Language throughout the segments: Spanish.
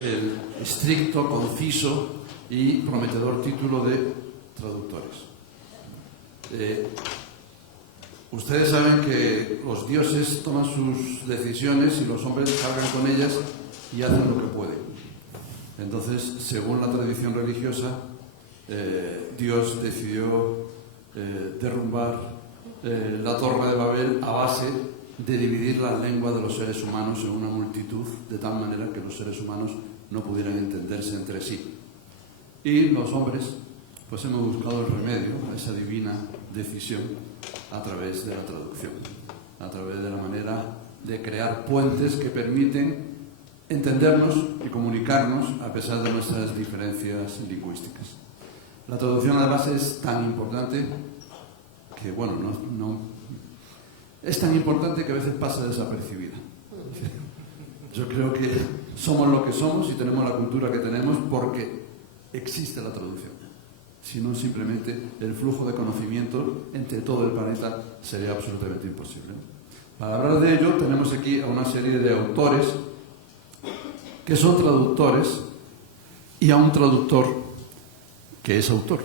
el estricto, conciso y prometedor título de traductores. Ustedes saben que los dioses toman sus decisiones y los hombres cargan con ellas y hacen lo que pueden. Entonces, según la tradición religiosa, Dios decidió derrumbar la Torre de Babel a base de dividir la lengua de los seres humanos en una multitud, de tal manera que los seres humanos no pudieran entenderse entre sí. Y los hombres, pues hemos buscado el remedio a esa divina decisión a través de la traducción, a través de la manera de crear puentes que permiten entendernos y comunicarnos a pesar de nuestras diferencias lingüísticas. La traducción además es tan importante que, bueno, es tan importante que a veces pasa desapercibida. Yo creo que somos lo que somos y tenemos la cultura que tenemos porque existe la traducción. Si no, simplemente el flujo de conocimiento entre todo el planeta sería absolutamente imposible. Para hablar de ello, tenemos aquí a una serie de autores que son traductores y a un traductor que es autor.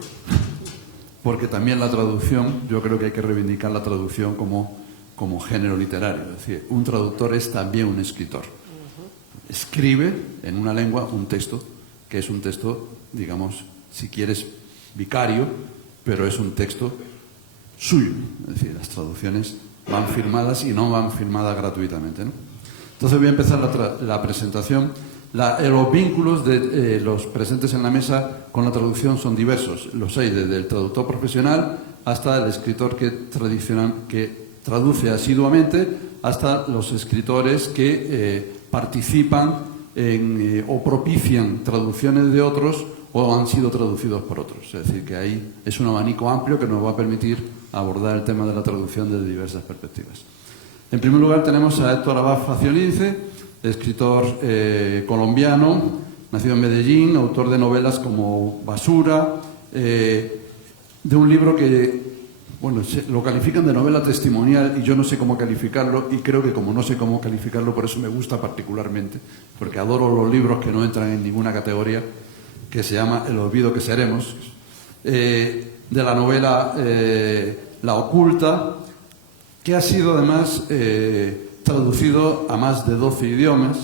Porque también la traducción, yo creo que hay que reivindicar la traducción como género literario. Es decir, un traductor es también un escritor. Escribe en una lengua un texto, que es un texto, digamos, si quieres, vicario, pero es un texto suyo. Es decir, las traducciones van firmadas y no van firmadas gratuitamente, ¿no? Entonces voy a empezar la presentación. Los vínculos de los presentes en la mesa con la traducción son diversos. Los hay desde el traductor profesional hasta el escritor que traduce asiduamente, hasta los escritores que participan o propician traducciones de otros o han sido traducidos por otros. Es decir, que ahí es un abanico amplio que nos va a permitir abordar el tema de la traducción desde diversas perspectivas. En primer lugar tenemos a Héctor Abad Faciolince, escritor colombiano, nacido en Medellín, autor de novelas como Basura, de un libro que, bueno, lo califican de novela testimonial y yo no sé cómo calificarlo, y creo que como no sé cómo calificarlo, por eso me gusta particularmente, porque adoro los libros que no entran en ninguna categoría, que se llama El olvido que seremos, de la novela La oculta, que ha sido además traducido a más de 12 idiomas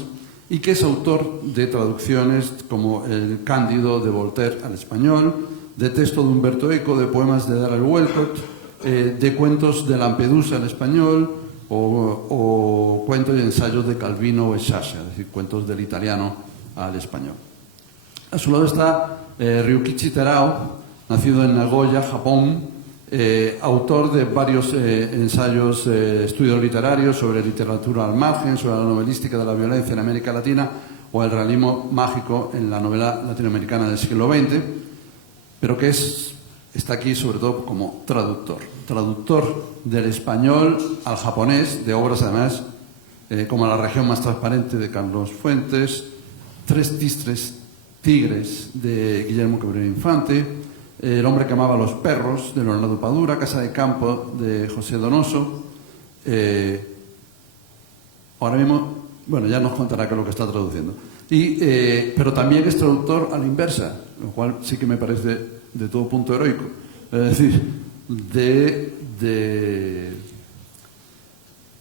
y que es autor de traducciones como El Cándido de Voltaire al español, de texto de Humberto Eco, de poemas de Darrell Walcott, de cuentos de Lampedusa al español o cuentos y ensayos de Calvino e Sciascia, es decir, cuentos del italiano al español. A su lado está Ryukichi Terao, nacido en Nagoya, Japón, autor de varios ensayos, estudios literarios sobre literatura al margen, sobre la novelística de la violencia en América Latina o el realismo mágico en la novela latinoamericana del siglo XX, pero que está aquí sobre todo como traductor del español al japonés, de obras además como La región más transparente de Carlos Fuentes, Tres tigres de Guillermo Cabrera Infante, El hombre que amaba a los perros de Leonardo Padura, Casa de campo de José Donoso. Ahora mismo, bueno, ya nos contará qué es lo que está traduciendo. Pero también es traductor a la inversa, lo cual sí que me parece de todo punto heroico. Es decir,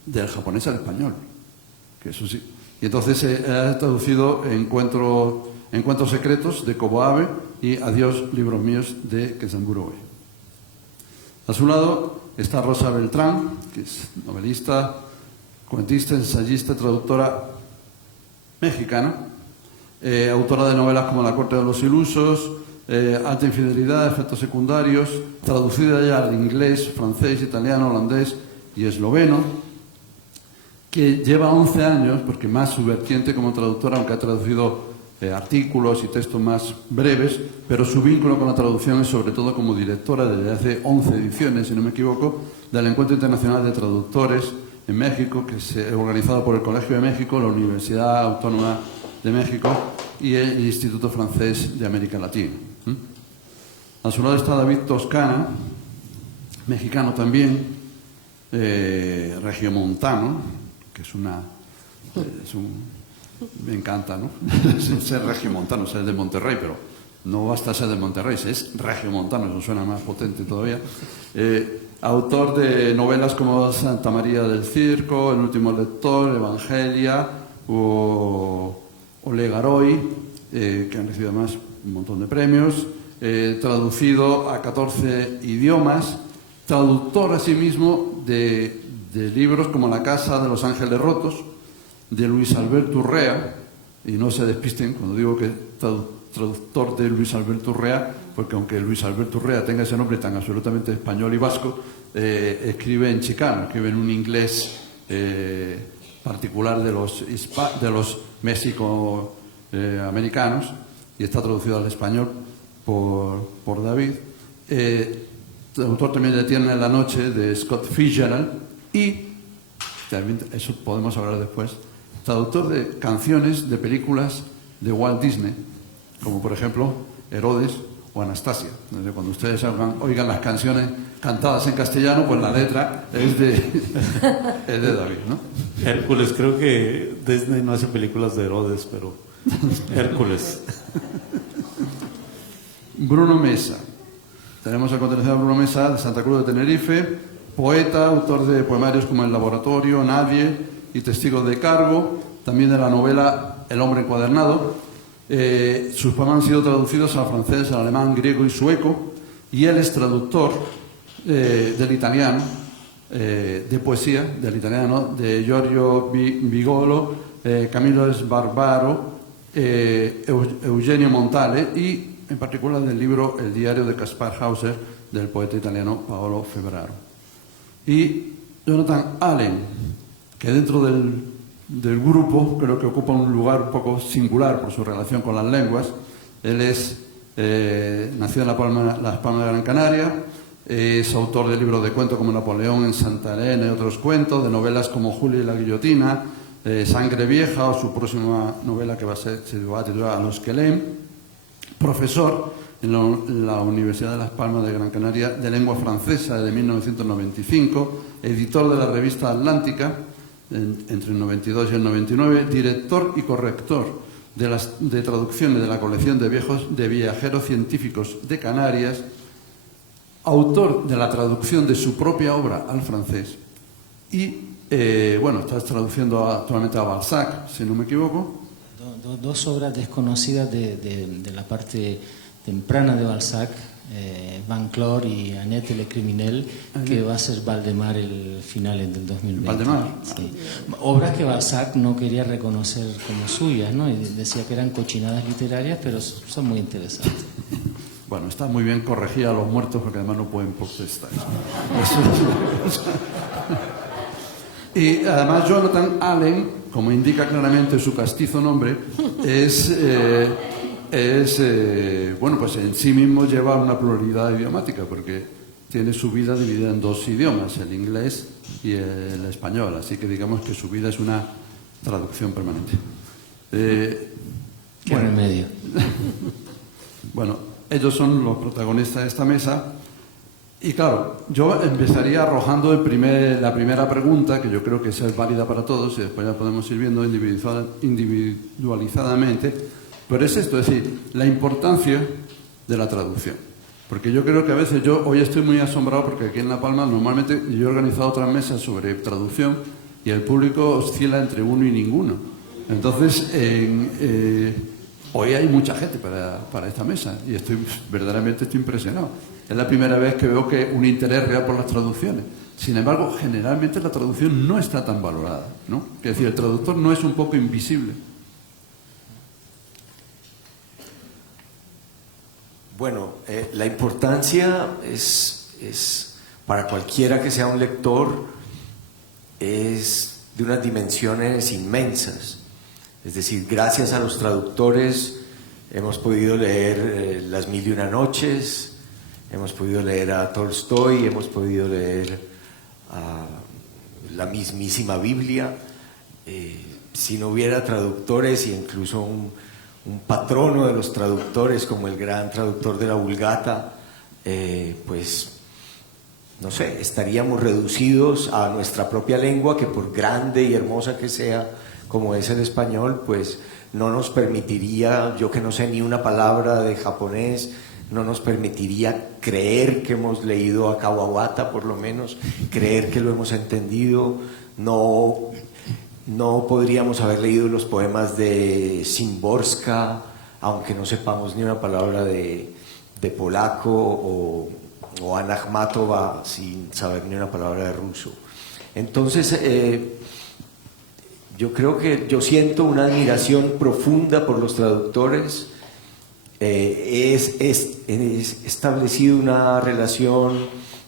del japonés al español, que eso sí. Y entonces ha traducido Encuentros secretos de Kobo Abe y Adiós, libros míos de Kezanguro Oe. A su lado está Rosa Beltrán, que es novelista, cuentista, ensayista, traductora mexicana, autora de novelas como La corte de los ilusos, Alta infidelidad, Efectos secundarios, traducida ya al inglés, francés, italiano, holandés y esloveno, que lleva 11 años, porque más su vertiente como traductora, aunque ha traducido artículos y textos más breves, pero su vínculo con la traducción es sobre todo como directora desde hace 11 ediciones, si no me equivoco, del Encuentro Internacional de Traductores en México, que es organizado por el Colegio de México, la Universidad Autónoma de México y el Instituto Francés de América Latina. A su lado está David Toscana, mexicano también, regiomontano, que es un me encanta, ¿no? Ser regiomontano, ser de Monterrey, pero no basta ser de Monterrey, es regiomontano, eso suena más potente todavía. Autor de novelas como Santa María del Circo, El último lector, Evangelia o Legaroi, que han recibido además un montón de premios, traducido a 14 idiomas, traductor asimismo de libros como La casa de los ángeles rotos, de Luis Alberto Urrea, y no se despisten cuando digo que traductor de Luis Alberto Urrea, porque aunque Luis Alberto Urrea tenga ese nombre tan absolutamente español y vasco, escribe en chicano, escribe en un inglés particular de los México-americanos, y está traducido al español por David. Traductor también de Tierna en la noche, de Scott Fitzgerald, y también, eso podemos hablar después, traductor de canciones de películas de Walt Disney, como por ejemplo Herodes o Anastasia. Entonces, cuando ustedes oigan las canciones cantadas en castellano, pues la letra es de David, ¿no? Hércules, creo que Disney no hace películas de Herodes, pero Hércules. Bruno Mesa. Tenemos a continuación a Bruno Mesa, de Santa Cruz de Tenerife, poeta, autor de poemarios como El laboratorio, Nadie y Testigos de cargo, también de la novela El hombre encuadernado. Sus poemas han sido traducidos al francés, al alemán, griego y sueco, y él es traductor del italiano, de poesía, del italiano, de Giorgio Vigolo, Camilo Sbarbaro, Eugenio Montale y en particular del libro El diario de Caspar Hauser, del poeta italiano Paolo Febraro. Y Jonathan Allen, que dentro del grupo creo que ocupa un lugar un poco singular por su relación con las lenguas. Él es nacido en Las Palmas de Gran Canaria, es autor de libros de cuentos como Napoleón en Santa Elena y otros cuentos, de novelas como Julia y la guillotina, Sangre vieja o su próxima novela que se va a titular A los que leen. Profesor en la Universidad de Las Palmas de Gran Canaria de lengua francesa desde 1995, editor de la revista Atlántica entre el 92 y el 99, director y corrector de traducciones de la colección de viajeros científicos de Canarias, autor de la traducción de su propia obra al francés y, estás traduciendo actualmente a Balzac, si no me equivoco. Dos obras desconocidas de la parte temprana de Balzac, Van Clor y Annette le Criminel, que va a ser Valdemar el final del 2020. Valdemar. Sí. Obras que Balzac no quería reconocer como suyas, ¿no? Y decía que eran cochinadas literarias, pero son muy interesantes. Bueno, está muy bien corregir a los muertos porque además no pueden protestar. Y además Jonathan Allen, como indica claramente su castizo nombre, pues en sí mismo lleva una pluralidad idiomática porque tiene su vida dividida en dos idiomas, el inglés y el español, así que digamos que su vida es una traducción permanente. ¿Qué remedio? Bueno, ellos son los protagonistas de esta mesa. Y claro, yo empezaría arrojando la primera pregunta, que yo creo que es válida para todos, y después ya podemos ir viendo individualizadamente, pero es esto, es decir, la importancia de la traducción. Porque yo creo que a veces hoy estoy muy asombrado porque aquí en La Palma normalmente yo he organizado otras mesas sobre traducción y el público oscila entre uno y ninguno. Entonces, hoy hay mucha gente para esta mesa y verdaderamente estoy impresionado. Es la primera vez que veo que un interés real por las traducciones. Sin embargo, generalmente la traducción no está tan valorada, ¿no? Es decir, el traductor no es un poco invisible. Bueno, la importancia es para cualquiera que sea un lector, es de unas dimensiones inmensas. Es decir, gracias a los traductores hemos podido leer Las mil y una noches, hemos podido leer a Tolstoy, hemos podido leer a la mismísima Biblia. Si no hubiera traductores, e incluso un patrono de los traductores como el gran traductor de la Vulgata, pues no sé, estaríamos reducidos a nuestra propia lengua, que por grande y hermosa que sea, como es el español, pues no nos permitiría, yo que no sé ni una palabra de japonés, no nos permitiría creer que hemos leído a Kawabata, por lo menos, creer que lo hemos entendido. No podríamos haber leído los poemas de Szymborska, aunque no sepamos ni una palabra de polaco, o Anna Akhmatova sin saber ni una palabra de ruso. Entonces, yo siento una admiración profunda por los traductores. He establecido una relación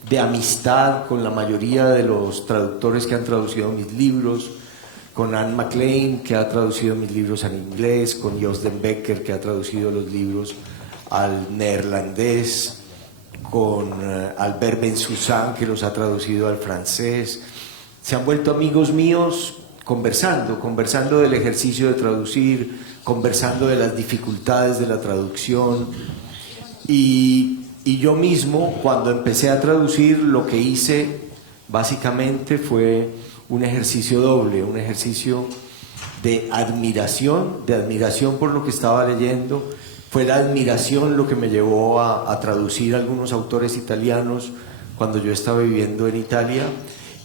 de amistad con la mayoría de los traductores que han traducido mis libros, con Anne MacLean, que ha traducido mis libros al inglés, con Jos den Becker, que ha traducido los libros al neerlandés, con Albert Bensoussan, que los ha traducido al francés. Se han vuelto amigos míos conversando del ejercicio de traducir, conversando de las dificultades de la traducción. Y yo mismo, cuando empecé a traducir, lo que hice básicamente fue un ejercicio doble, un ejercicio de admiración por lo que estaba leyendo. Fue la admiración lo que me llevó a traducir a algunos autores italianos cuando yo estaba viviendo en Italia,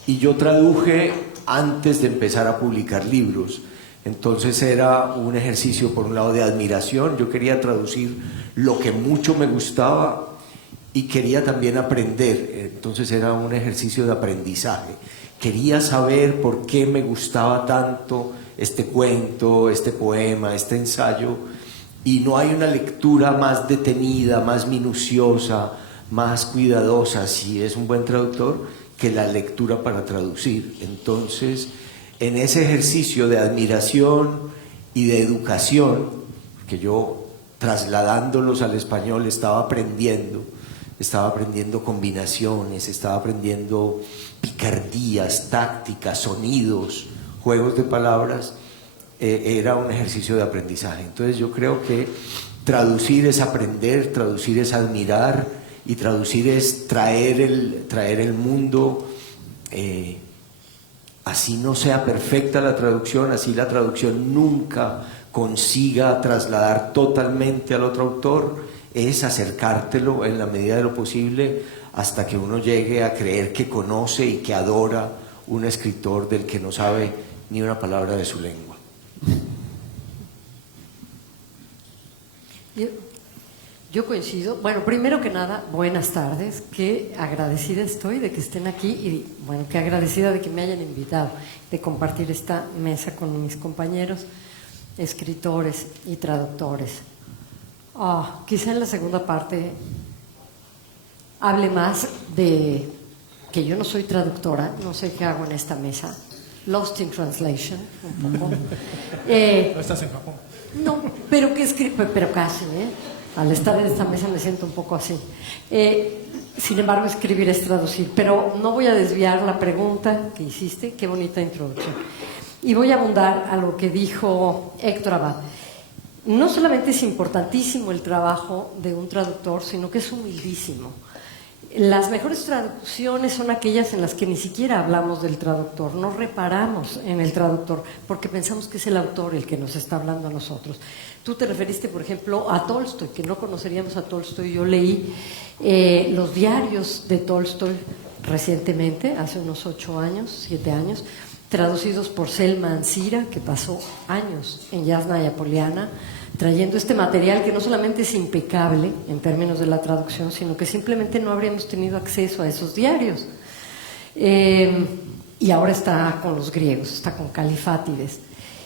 y yo traduje antes de empezar a publicar libros. Entonces era un ejercicio, por un lado, de admiración. Yo quería traducir lo que mucho me gustaba y quería también aprender. Entonces era un ejercicio de aprendizaje. Quería saber por qué me gustaba tanto este cuento, este poema, este ensayo, y no hay una lectura más detenida, más minuciosa, más cuidadosa, si es un buen traductor, que la lectura para traducir. Entonces, en ese ejercicio de admiración y de educación, que yo trasladándolos al español estaba aprendiendo combinaciones, estaba aprendiendo picardías, tácticas, sonidos, juegos de palabras. Era un ejercicio de aprendizaje. Entonces yo creo que traducir es aprender, traducir es admirar, y traducir es traer el mundo, así no sea perfecta la traducción, así la traducción nunca consiga trasladar totalmente al otro autor, es acercártelo en la medida de lo posible hasta que uno llegue a creer que conoce y que adora un escritor del que no sabe ni una palabra de su lengua. Yo coincido. Bueno, primero que nada, buenas tardes. Qué agradecida estoy de que estén aquí y, bueno, qué agradecida de que me hayan invitado, de compartir esta mesa con mis compañeros, escritores y traductores. Quizá en la segunda parte hable más de que yo no soy traductora, no sé qué hago en esta mesa. Lost in translation, un poco. ¿No estás en Japón? No, pero casi, Al estar en esta mesa me siento un poco así. Sin embargo, escribir es traducir. Pero no voy a desviar la pregunta que hiciste, qué bonita introducción. Y voy a abundar a lo que dijo Héctor Abad. No solamente es importantísimo el trabajo de un traductor, sino que es humildísimo. Las mejores traducciones son aquellas en las que ni siquiera hablamos del traductor, no reparamos en el traductor, porque pensamos que es el autor el que nos está hablando a nosotros. Tú te referiste, por ejemplo, a Tolstoy, que no conoceríamos a Tolstoy. Yo leí los diarios de Tolstoy recientemente, hace unos 7 años, traducidos por Selma Ansira, que pasó años en Yasna y Apoliana, trayendo este material que no solamente es impecable en términos de la traducción, sino que simplemente no habríamos tenido acceso a esos diarios. Y ahora está con los griegos, está con Califátides.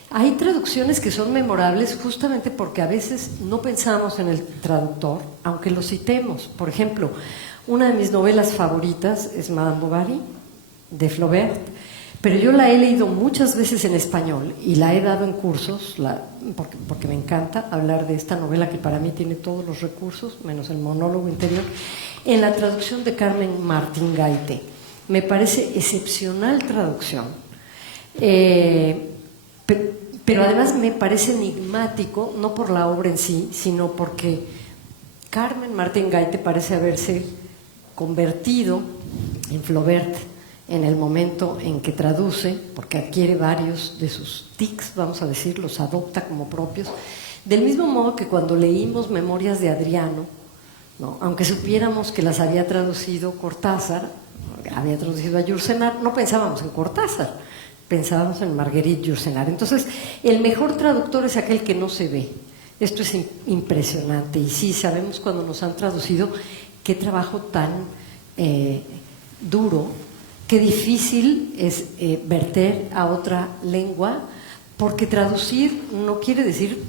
Hay traducciones que son memorables justamente porque a veces no pensamos en el traductor, aunque lo citemos. Por ejemplo, una de mis novelas favoritas es Madame Bovary, de Flaubert, pero yo la he leído muchas veces en español y la he dado en cursos, porque me encanta hablar de esta novela que para mí tiene todos los recursos, menos el monólogo interior, en la traducción de Carmen Martín Gaite. Me parece excepcional traducción, pero además me parece enigmático, no por la obra en sí, sino porque Carmen Martín Gaite parece haberse convertido en Flaubert en el momento en que traduce, porque adquiere varios de sus tics, vamos a decir, los adopta como propios, del mismo modo que cuando leímos Memorias de Adriano, ¿no? Aunque supiéramos que las había traducido Cortázar, había traducido a Yourcenar, no pensábamos en Cortázar, pensábamos en Marguerite Yourcenar. Entonces, el mejor traductor es aquel que no se ve. Esto es impresionante, y sí, sabemos cuando nos han traducido qué trabajo tan duro, qué difícil es verter a otra lengua, porque traducir no quiere decir,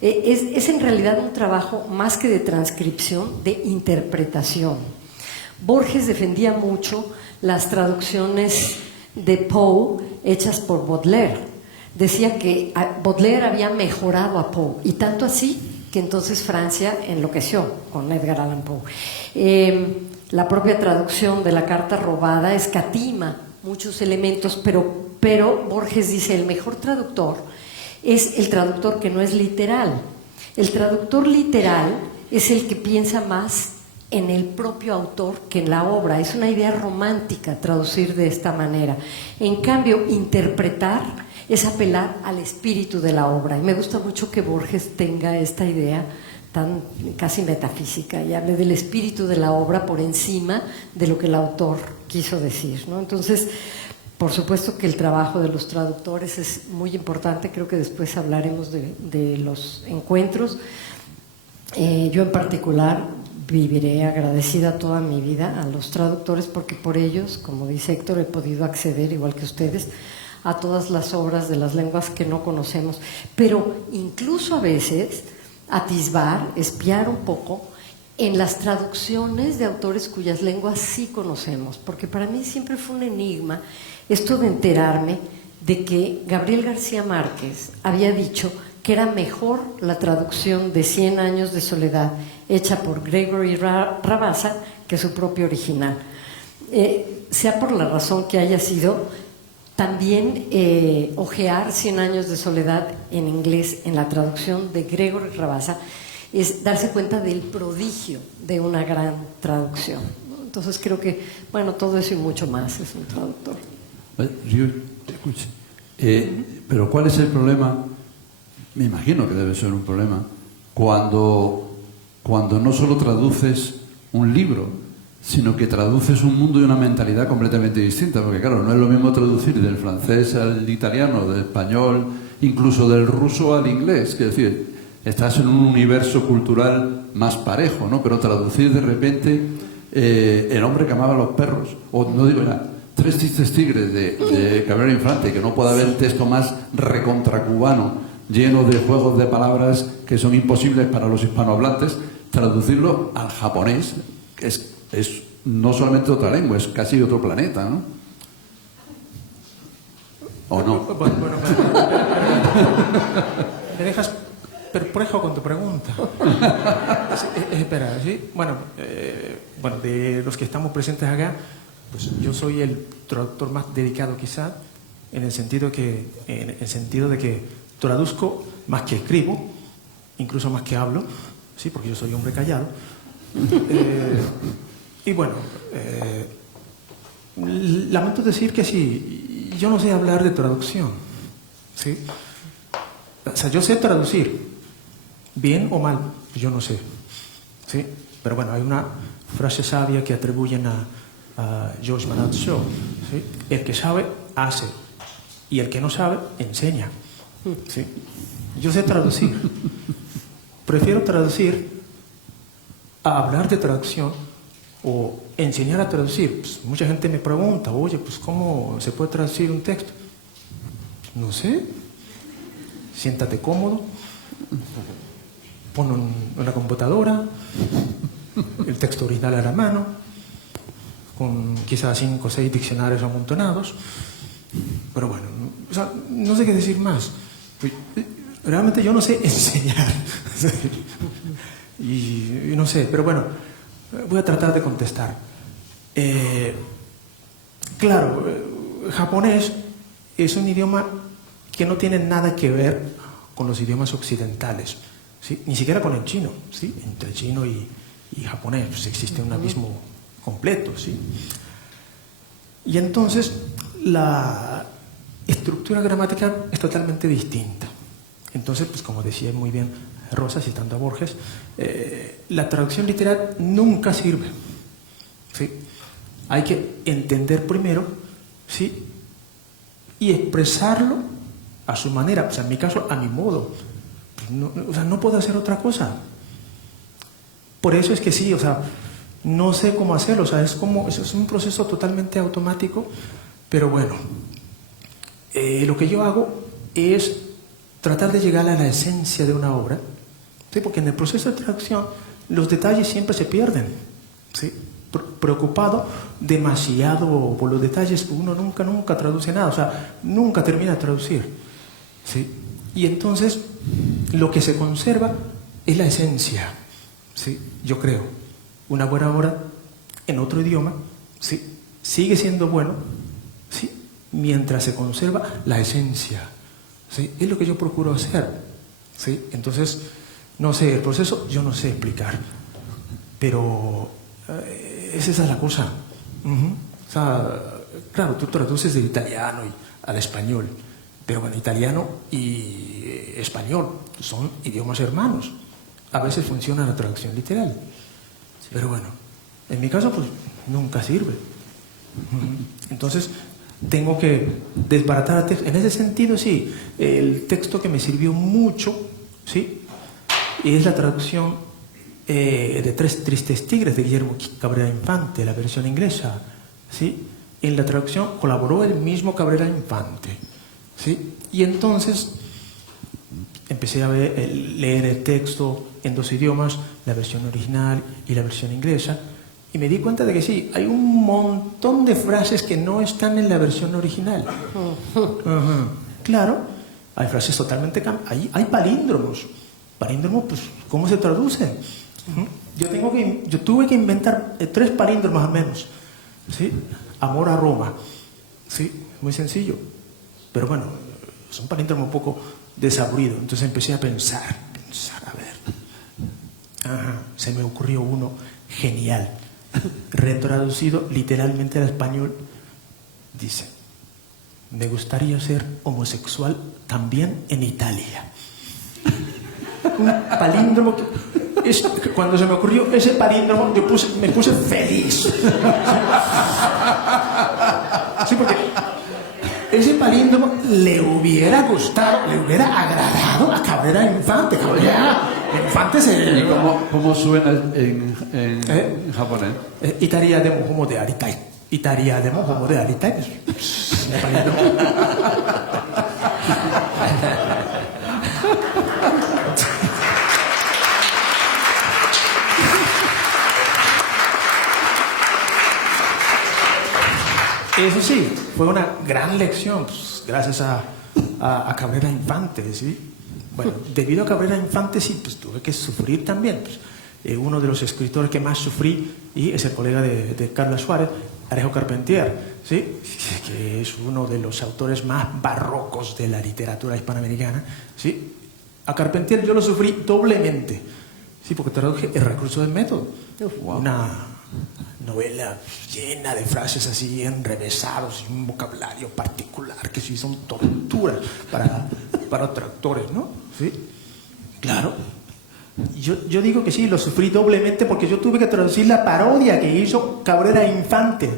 es en realidad un trabajo más que de transcripción, de interpretación. Borges defendía mucho las traducciones de Poe hechas por Baudelaire. Decía que Baudelaire había mejorado a Poe, y tanto así que entonces Francia enloqueció con Edgar Allan Poe. La propia traducción de La carta robada escatima muchos elementos, pero Borges dice: el mejor traductor es el traductor que no es literal. El traductor literal es el que piensa más en el propio autor que en la obra. Es una idea romántica traducir de esta manera. En cambio, interpretar es apelar al espíritu de la obra, y me gusta mucho que Borges tenga esta idea tan casi metafísica y hable del espíritu de la obra por encima de lo que el autor quiso decir, ¿no? Entonces, por supuesto que el trabajo de los traductores es muy importante. Creo que después hablaremos de los encuentros. Yo en particular viviré agradecida toda mi vida a los traductores, porque por ellos, como dice Héctor, he podido acceder, igual que ustedes, a todas las obras de las lenguas que no conocemos, pero incluso a veces atisbar, espiar un poco en las traducciones de autores cuyas lenguas sí conocemos, porque para mí siempre fue un enigma esto de enterarme de que Gabriel García Márquez había dicho que era mejor la traducción de 100 años de soledad hecha por Gregory Rabassa que su propio original. Sea por la razón que haya sido, también ojear 100 años de soledad en inglés en la traducción de Gregory Rabassa es darse cuenta del prodigio de una gran traducción, ¿no? Entonces creo que, bueno, todo eso y mucho más es un traductor. Escuche, pero ¿cuál es el problema? Me imagino que debe ser un problema cuando no solo traduces un libro, sino que traduces un mundo y una mentalidad completamente distinta, porque claro, no es lo mismo traducir del francés al italiano, del español, incluso del ruso al inglés, es decir, estás en un universo cultural más parejo, ¿no? Pero traducir de repente El hombre que amaba a los perros, o no digo nada, Tres tristes tigres de Cabrera Infante, que no puede haber texto más recontracubano, lleno de juegos de palabras que son imposibles para los hispanohablantes, traducirlo al japonés, que es no solamente otra lengua, es casi otro planeta, ¿no? ¿O no? Bueno, me dejas perplejo con tu pregunta. Sí, espera, ¿sí? Bueno, de los que estamos presentes acá, pues yo soy el traductor más dedicado quizá, en el sentido de que traduzco más que escribo, incluso más que hablo, sí, porque yo soy hombre callado. Y bueno, lamento decir que sí, yo no sé hablar de traducción, ¿sí? O sea, yo sé traducir, bien o mal, yo no sé, ¿sí? Pero bueno, hay una frase sabia que atribuyen a George Bernard Shaw, ¿sí? El que sabe, hace, y el que no sabe, enseña, ¿sí? Yo sé traducir, prefiero traducir a hablar de traducción o enseñar a traducir. Pues mucha gente me pregunta, oye, pues ¿cómo se puede traducir un texto? No sé, siéntate cómodo, pon una computadora, el texto original a la mano, con quizás 5 o 6 diccionarios amontonados, pero bueno, o sea, no sé qué decir más. Realmente yo no sé enseñar y no sé, pero bueno, voy a tratar de contestar. Claro, japonés es un idioma que no tiene nada que ver con los idiomas occidentales, ¿sí? Ni siquiera con el chino, ¿sí? Entre chino y japonés pues existe un abismo completo, ¿sí? Y entonces la estructura gramatical es totalmente distinta. Entonces, pues como decía muy bien Rosa, citando a Borges, la traducción literal nunca sirve. ¿Sí? Hay que entender primero, ¿sí?, y expresarlo a su manera, pues en mi caso, a mi modo. No, o sea, no puedo hacer otra cosa. Por eso es que sí, o sea, no sé cómo hacerlo, o sea, es un proceso totalmente automático, pero bueno, lo que yo hago es tratar de llegar a la esencia de una obra, ¿sí? Porque en el proceso de traducción los detalles siempre se pierden, ¿sí? Preocupado demasiado por los detalles, uno nunca traduce nada, o sea, nunca termina de traducir, ¿sí? Y entonces lo que se conserva es la esencia, ¿sí? Yo creo, una buena obra en otro idioma, ¿sí?, sigue siendo bueno, ¿sí?, mientras se conserva la esencia, ¿sí? Es lo que yo procuro hacer, ¿sí? Entonces, no sé, el proceso yo no sé explicar, pero esa es la cosa. O sea, claro, tú traduces del italiano al español, pero bueno, italiano y español son idiomas hermanos. A veces funciona la traducción literal, sí. Pero bueno, en mi caso pues nunca sirve. Entonces tengo que desbaratar el texto. En ese sentido, sí, el texto que me sirvió mucho, ¿sí?, es la traducción de Tres Tristes Tigres de Guillermo Cabrera Infante, la versión inglesa, ¿sí? En la traducción colaboró el mismo Cabrera Infante, ¿sí? Y entonces empecé a leer el texto en dos idiomas, la versión original y la versión inglesa, y me di cuenta de que sí, hay un montón de frases que no están en la versión original. Claro, hay frases totalmente hay palíndromos. Palíndromos, pues, ¿cómo se traducen? Yo tuve que inventar 3 palíndromos al menos, ¿sí? Amor a Roma, ¿sí? Muy sencillo, pero bueno, es un palíndromo un poco desabrido. Entonces empecé a pensar, a ver, se me ocurrió uno genial, retraducido literalmente al español. Dice: me gustaría ser homosexual también en Italia. Un palíndromo que cuando se me ocurrió ese palíndromo me puse feliz. Sí, porque ese palíndromo le hubiera gustado, le hubiera agradado a Cabrera Infante. Cabrera Infante se... ¿Y cómo suena en japonés? Italia de Mohomo de Aritai. Italia de Mohomo de Aritai. Eso sí, fue una gran lección, pues, gracias a Cabrera Infante, ¿sí? Bueno, debido a Cabrera Infante, sí, pues tuve que sufrir también. Pues, uno de los escritores que más sufrí y es el colega de Carla Suárez, Alejo Carpentier, ¿sí?, que es uno de los autores más barrocos de la literatura hispanoamericana, ¿sí? A Carpentier yo lo sufrí doblemente, sí, porque traduje El recurso del método, una novela llena de frases así enrevesados y un vocabulario particular que sí son torturas para traductores, ¿no? ¿Sí? Claro. Yo digo que sí, lo sufrí doblemente porque yo tuve que traducir la parodia que hizo Cabrera Infante,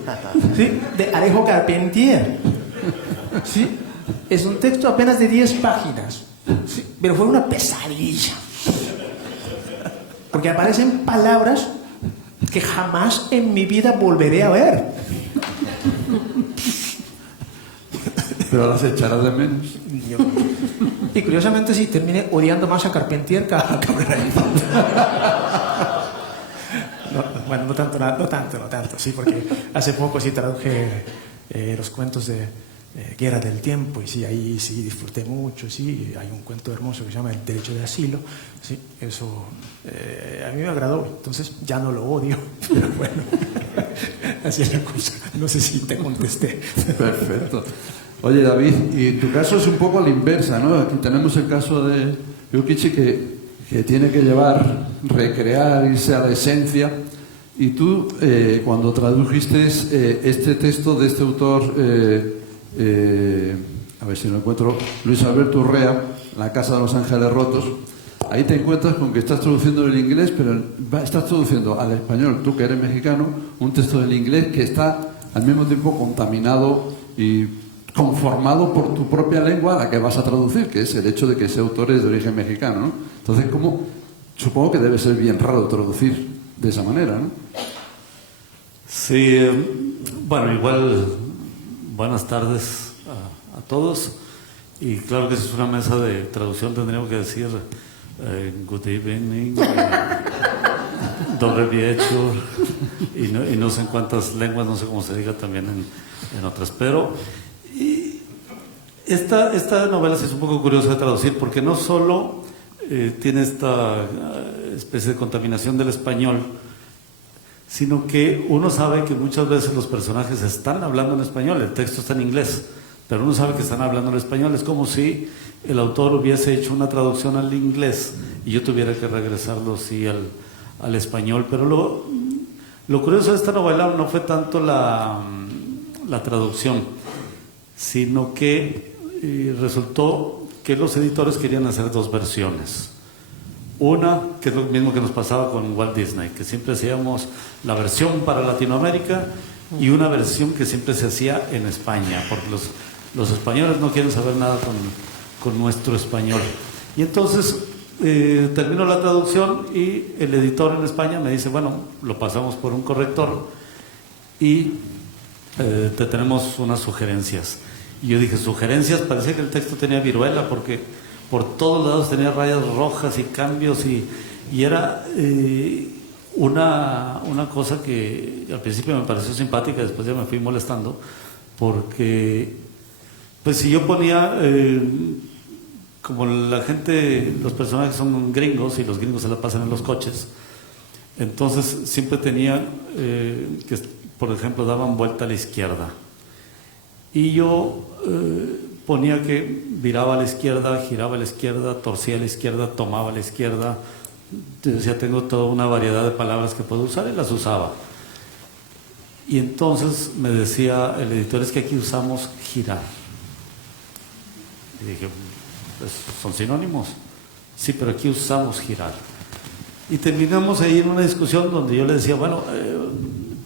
¿sí?, de Alejo Carpentier, ¿sí? Es un texto apenas de 10 páginas, ¿sí?, pero fue una pesadilla porque aparecen palabras que jamás en mi vida volveré a ver. Pero las echarás de menos. Y curiosamente sí, terminé odiando más a Carpentier que a Cabrera Infante. Bueno, no tanto, sí, porque hace poco sí traduje los cuentos de Guerra del Tiempo, y sí, ahí sí disfruté mucho, sí, hay un cuento hermoso que se llama El Derecho de Asilo, sí, eso a mí me agradó, entonces ya no lo odio, pero bueno, así es la cosa, no sé si te contesté. Perfecto. Oye, David, y tu caso es un poco a la inversa, ¿no? Aquí tenemos el caso de Yukichi que tiene que recrear, irse a la esencia, Y tú, cuando tradujiste este texto de este autor, a ver si lo encuentro, Luis Alberto Urrea, La Casa de los Ángeles Rotos, ahí te encuentras con que estás traduciendo el inglés, pero estás traduciendo al español, tú que eres mexicano, un texto del inglés que está al mismo tiempo contaminado y conformado por tu propia lengua a la que vas a traducir, que es el hecho de que ese autor es de origen mexicano, ¿no? Entonces, supongo que debe ser bien raro traducir de esa manera, ¿no? Sí, bueno, igual, buenas tardes a todos. Y claro que si es una mesa de traducción tendríamos que decir good evening, dobre wieczór, y no sé en cuántas lenguas, no sé cómo se diga también en otras. Pero esta novela sí es un poco curiosa de traducir porque no solo tiene esta especie de contaminación del español, sino que uno sabe que muchas veces los personajes están hablando en español, el texto está en inglés, pero uno sabe que están hablando en español. Es como si el autor hubiese hecho una traducción al inglés y yo tuviera que regresarlo sí al español. Pero lo curioso de esta novela no fue tanto la traducción, sino que resultó que los editores querían hacer dos versiones. Una, que es lo mismo que nos pasaba con Walt Disney, que siempre hacíamos la versión para Latinoamérica y una versión que siempre se hacía en España, porque los españoles no quieren saber nada con nuestro español. Y entonces termino la traducción y el editor en España me dice, bueno, lo pasamos por un corrector y te tenemos unas sugerencias. Y yo dije, ¿sugerencias? Parecía que el texto tenía viruela porque por todos lados tenía rayas rojas y cambios y era una cosa que al principio me pareció simpática, después ya me fui molestando porque pues si yo ponía como la gente, los personajes son gringos y los gringos se la pasan en los coches, entonces siempre tenía que, por ejemplo, daban vuelta a la izquierda y yo ponía que viraba a la izquierda, giraba a la izquierda, torcía a la izquierda, tomaba a la izquierda. Decía, tengo toda una variedad de palabras que puedo usar y las usaba. Y entonces me decía el editor, es que aquí usamos girar. Y dije, pues, ¿son sinónimos? Sí, pero aquí usamos girar. Y terminamos ahí en una discusión donde yo le decía, bueno,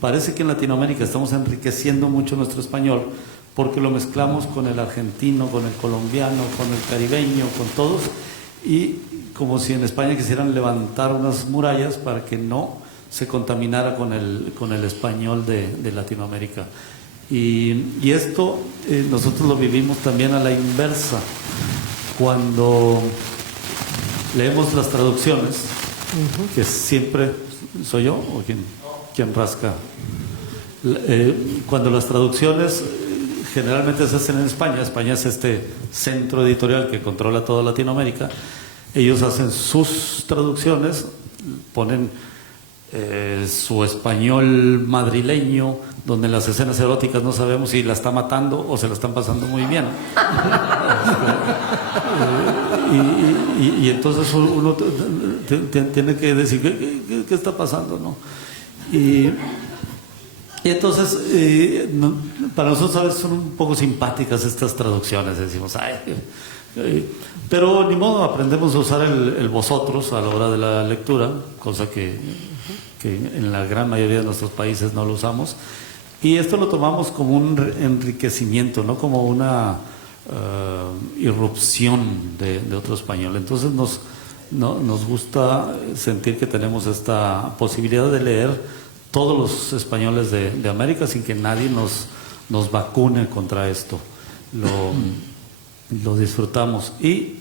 parece que en Latinoamérica estamos enriqueciendo mucho nuestro español porque lo mezclamos con el argentino, con el colombiano, con el caribeño, con todos, y como si en España quisieran levantar unas murallas para que no se contaminara con el español de Latinoamérica. Y esto nosotros lo vivimos también a la inversa. Cuando leemos las traducciones, que siempre... ¿Soy yo o quién rasca? Cuando las traducciones generalmente se hacen en España, España es este centro editorial que controla toda Latinoamérica, ellos hacen sus traducciones, ponen su español madrileño, donde en las escenas eróticas no sabemos si la está matando o se la están pasando muy bien. Y entonces uno tiene que decir, ¿qué está pasando? ¿No? Y entonces, para nosotros a veces son un poco simpáticas estas traducciones, decimos, ay, pero ni modo, aprendemos a usar el vosotros a la hora de la lectura, cosa que en la gran mayoría de nuestros países no lo usamos, y esto lo tomamos como un enriquecimiento, no como una irrupción de otro español. Entonces nos gusta sentir que tenemos esta posibilidad de leer todos los españoles de América sin que nadie nos vacune contra esto. Lo disfrutamos y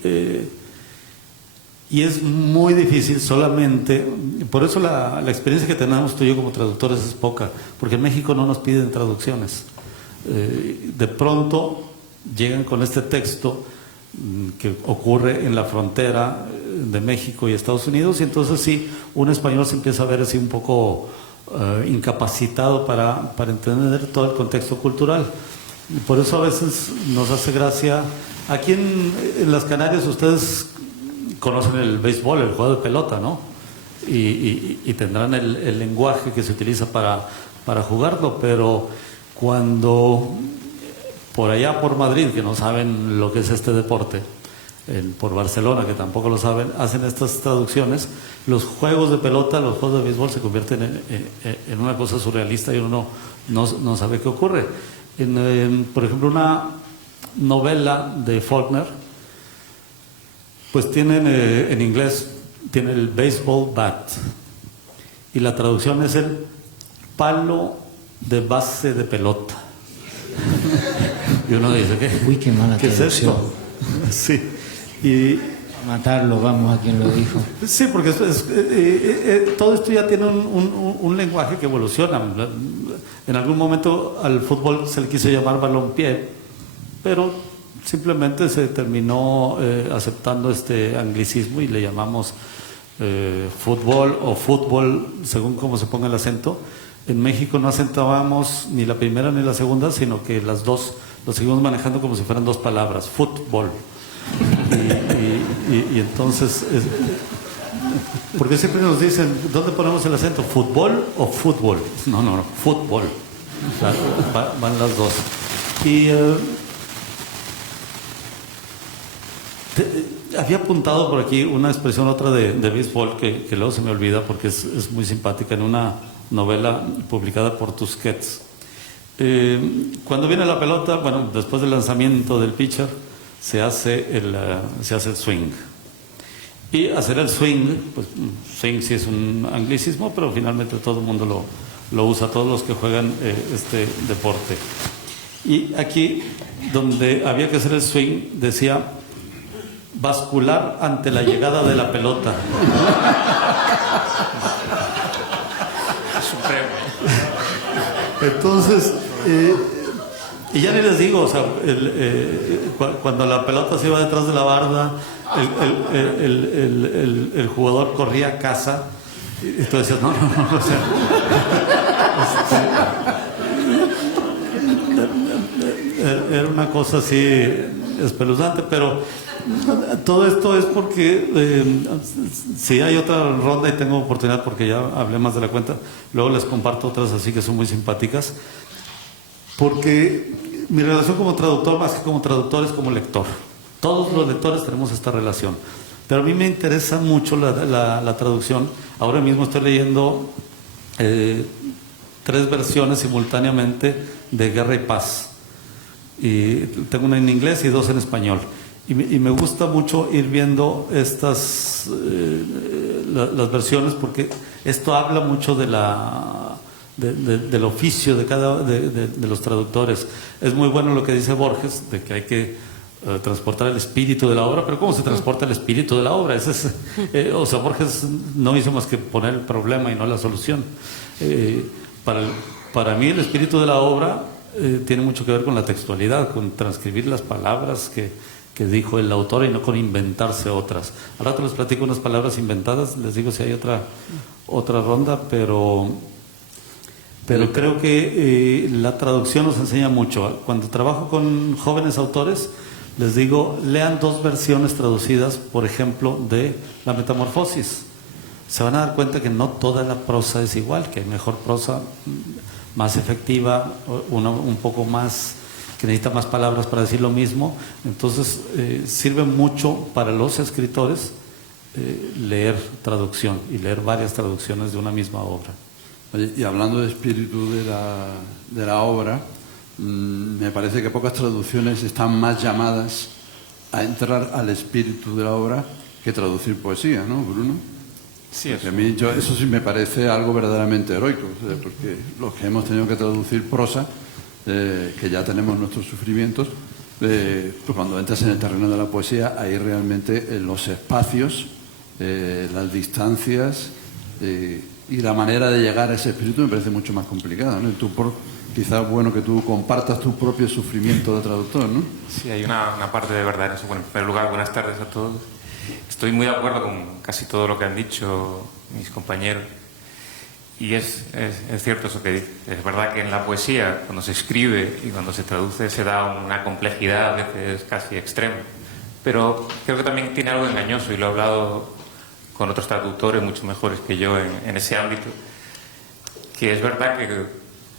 es muy difícil solamente, por eso la experiencia que tenemos tú y yo como traductores es poca, porque en México no nos piden traducciones. De pronto llegan con este texto que ocurre en la frontera de México y Estados Unidos y entonces sí, un español se empieza a ver así un poco incapacitado para entender todo el contexto cultural. Por eso a veces nos hace gracia. Aquí en las Canarias ustedes conocen el béisbol, el juego de pelota, ¿no? y tendrán el lenguaje que se utiliza para jugarlo, pero cuando por allá por Madrid, que no saben lo que es este deporte, por Barcelona, que tampoco lo saben, hacen estas traducciones, los juegos de pelota, los juegos de béisbol se convierten en una cosa surrealista y uno no sabe qué ocurre. Por ejemplo, una novela de Faulkner, pues tienen en inglés, tiene el baseball bat, y la traducción es el palo de base de pelota. Y uno dice, Uy, qué mala ¿qué es traducción. esto? Sí. Y A matarlo, vamos, a quien lo dijo. sí, porque todo esto ya tiene un lenguaje que evoluciona. En algún momento al fútbol se le quiso llamar balompié, pero simplemente se terminó aceptando este anglicismo y le llamamos fútbol o fútbol, según cómo se ponga el acento. En México no acentuábamos ni la primera ni la segunda, sino que las dos lo seguimos manejando como si fueran dos palabras, fútbol. Y entonces, porque siempre nos dicen, ¿dónde ponemos el acento? ¿Fútbol o fútbol? No, fútbol. Claro, van las dos. Y había apuntado por aquí una expresión, otra de béisbol, que luego se me olvida porque es muy simpática, en una novela publicada por Tusquets. Cuando viene la pelota, bueno, después del lanzamiento del pitcher, se hace el swing. Y hacer el swing, pues swing sí es un anglicismo, pero finalmente todo el mundo lo usa, todos los que juegan este deporte. Y aquí, donde había que hacer el swing, decía bascular ante la llegada de la pelota. Entonces, y ya ni les digo, o sea, cuando la pelota se iba detrás de la barda, el jugador corría a casa, y tú decías, no, o sea, era una cosa así espeluznante, pero todo esto es porque si hay otra ronda y tengo oportunidad, porque ya hablé más de la cuenta, luego les comparto otras así que son muy simpáticas, porque mi relación como traductor, más que como traductor, es como lector. Todos los lectores tenemos esta relación, pero a mí me interesa mucho la traducción. Ahora mismo estoy leyendo 3 versiones simultáneamente de Guerra y Paz, y tengo una en inglés y 2 en español. Y me gusta mucho ir viendo estas las versiones, porque esto habla mucho del oficio de los traductores. Es muy bueno lo que dice Borges, de que hay que transportar el espíritu de la obra, pero ¿cómo se transporta el espíritu de la obra? O sea, Borges no hizo más que poner el problema y no la solución. Para mí el espíritu de la obra tiene mucho que ver con la textualidad, con transcribir las palabras que dijo el autor y no con inventarse otras. Al rato les platico unas palabras inventadas, les digo si hay otra ronda, pero creo que la traducción nos enseña mucho. Cuando trabajo con jóvenes autores, les digo, lean 2 versiones traducidas, por ejemplo, de La Metamorfosis. Se van a dar cuenta que no toda la prosa es igual, que hay mejor prosa, más efectiva, una un poco más, que necesita más palabras para decir lo mismo. Entonces sirve mucho para los escritores leer traducción y leer varias traducciones de una misma obra. Oye, y hablando de espíritu de la obra, me parece que pocas traducciones están más llamadas a entrar al espíritu de la obra que traducir poesía, ¿no, Bruno? Sí, a mí eso sí me parece algo verdaderamente heroico, porque los que hemos tenido que traducir prosa, que ya tenemos nuestros sufrimientos, pues cuando entras en el terreno de la poesía, ahí realmente los espacios, las distancias y la manera de llegar a ese espíritu me parece mucho más complicada, ¿no? Quizás bueno que tú compartas tu propio sufrimiento de traductor, ¿no? Sí, hay una parte de verdad en eso. Bueno, en primer lugar, buenas tardes a todos. Estoy muy de acuerdo con casi todo lo que han dicho mis compañeros. Y es cierto eso que dice. Es verdad que en la poesía, cuando se escribe y cuando se traduce, se da una complejidad a veces casi extrema. Pero creo que también tiene algo engañoso, y lo he hablado con otros traductores mucho mejores que yo en ese ámbito, que es verdad que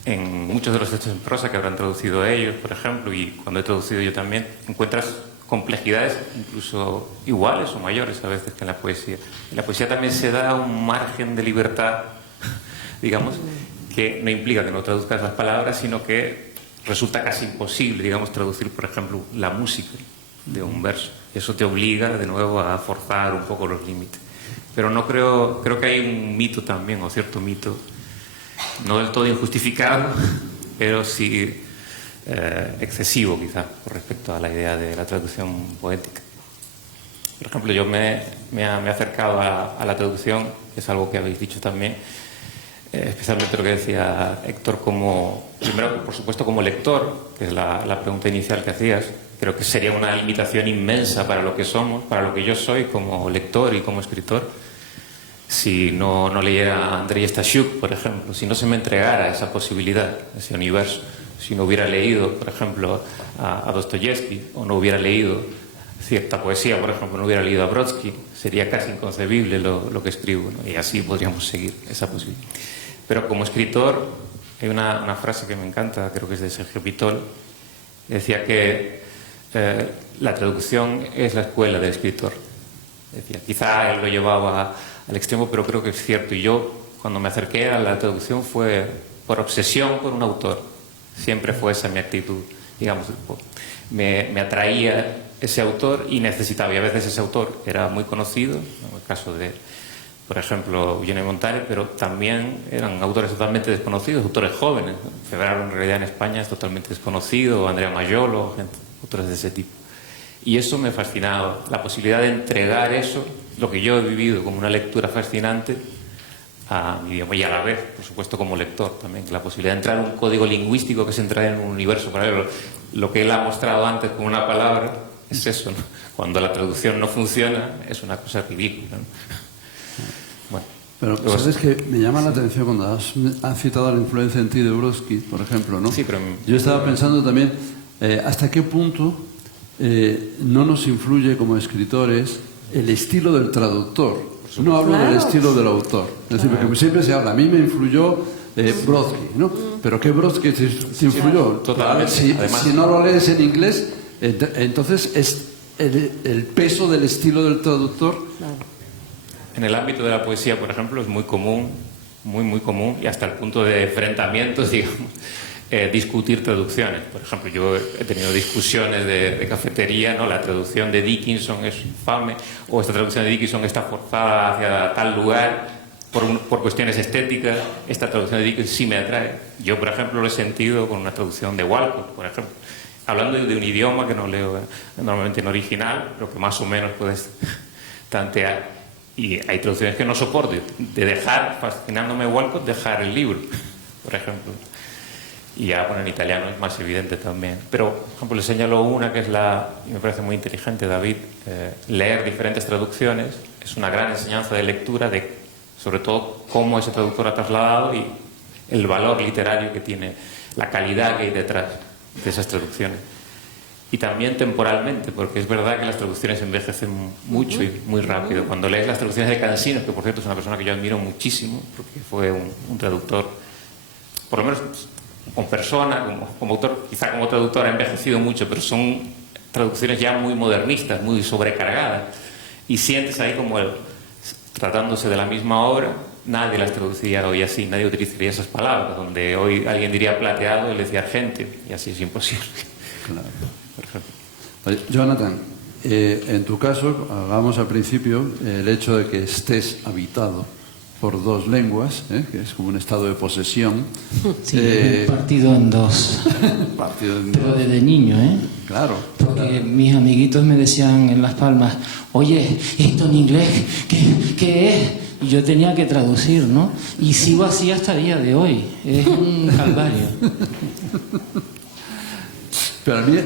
en muchos de los textos en prosa que habrán traducido ellos, por ejemplo, y cuando he traducido yo también, encuentras complejidades incluso iguales o mayores a veces que en la poesía. En la poesía también se da un margen de libertad, digamos, que no implica que no traduzcas las palabras, sino que resulta casi imposible, digamos, traducir, por ejemplo, la música de un verso. Eso te obliga de nuevo a forzar un poco los límites. Pero no creo que hay un mito también, o cierto mito, no del todo injustificado, pero sí excesivo quizá con respecto a la idea de la traducción poética. Por ejemplo, yo me he acercado a la traducción, que es algo que habéis dicho también, especialmente lo que decía Héctor, primero, por supuesto, como lector, que es la pregunta inicial que hacías. Creo que sería una limitación inmensa para lo que somos, para lo que yo soy como lector y como escritor, si no leyera a Andrei Stasiuk, por ejemplo, si no se me entregara esa posibilidad, ese universo, si no hubiera leído, por ejemplo, a Dostoyevsky, o no hubiera leído cierta poesía, por ejemplo, no hubiera leído a Brodsky, sería casi inconcebible lo que escribo, ¿no? Y así podríamos seguir esa posibilidad. Pero como escritor, hay una frase que me encanta, creo que es de Sergio Pitol, decía que la traducción es la escuela del escritor. Decía, quizá él lo llevaba al extremo, pero creo que es cierto. Y yo, cuando me acerqué a la traducción, fue por obsesión por un autor. Siempre fue esa mi actitud, digamos. Me atraía ese autor y necesitaba. Y a veces ese autor era muy conocido, en el caso de, por ejemplo, Eugene Montale, pero también eran autores totalmente desconocidos, autores jóvenes. Febrero, en realidad, en España es totalmente desconocido, Andrea Maiolo, autores de ese tipo. Y eso me fascinaba, la posibilidad de entregar eso, lo que yo he vivido como una lectura fascinante, a mi idioma, y a la vez, por supuesto, como lector también, la posibilidad de entrar en un código lingüístico que es entrar en un universo paralelo. Lo que él ha mostrado antes con una palabra es eso, ¿no? Cuando la traducción no funciona, es una cosa ridícula, ¿no? Bueno, pero sabes que me llama la atención cuando has citado la influencia en ti de Brodsky, por ejemplo, ¿no? Sí, pero yo estaba pensando también hasta qué punto no nos influye como escritores el estilo del traductor. No hablo del estilo del autor. Es decir, porque siempre se habla, a mí me influyó Brodsky, ¿no? Pero ¿qué Brodsky te influyó? Totalmente. Si no lo lees en inglés, entonces es el peso del estilo del traductor. En el ámbito de la poesía, por ejemplo, es muy común, muy común, y hasta el punto de enfrentamientos, digamos, discutir traducciones. Por ejemplo, yo he tenido discusiones de cafetería, ¿no? La traducción de Dickinson es infame, o esta traducción de Dickinson está forzada hacia tal lugar por cuestiones estéticas, esta traducción de Dickinson sí me atrae. Yo, por ejemplo, lo he sentido con una traducción de Walcott, por ejemplo. Hablando de un idioma que no leo normalmente en original, pero que más o menos puedes tantear. Y hay traducciones que no soporto, de dejar, fascinándome Walcott, dejar el libro, por ejemplo. Y ya, bueno, en italiano es más evidente también. Pero, por ejemplo, le señalo una que es y me parece muy inteligente, David, leer diferentes traducciones es una gran enseñanza de lectura de, sobre todo, cómo ese traductor ha trasladado y el valor literario que tiene, la calidad que hay detrás de esas traducciones. Y también temporalmente, porque es verdad que las traducciones envejecen mucho y muy rápido. Cuando lees las traducciones de Cansinos, que por cierto es una persona que yo admiro muchísimo, porque fue un traductor, por lo menos como persona, como autor, quizá como traductor ha envejecido mucho, pero son traducciones ya muy modernistas, muy sobrecargadas. Y sientes ahí como tratándose de la misma obra, nadie las traduciría hoy así, nadie utilizaría esas palabras, donde hoy alguien diría plateado y le decía argentino, y así es imposible. Claro. Oye, Jonathan, en tu caso, hablábamos al principio, el hecho de que estés habitado por dos lenguas, que es como un estado de posesión. Sí, partido en dos. Pero desde niño, ¿eh? Claro. Porque mis amiguitos me decían en Las Palmas, oye, ¿esto en inglés qué es? Y yo tenía que traducir, ¿no? Y sigo así hasta el día de hoy. Es un calvario. Pero a mí,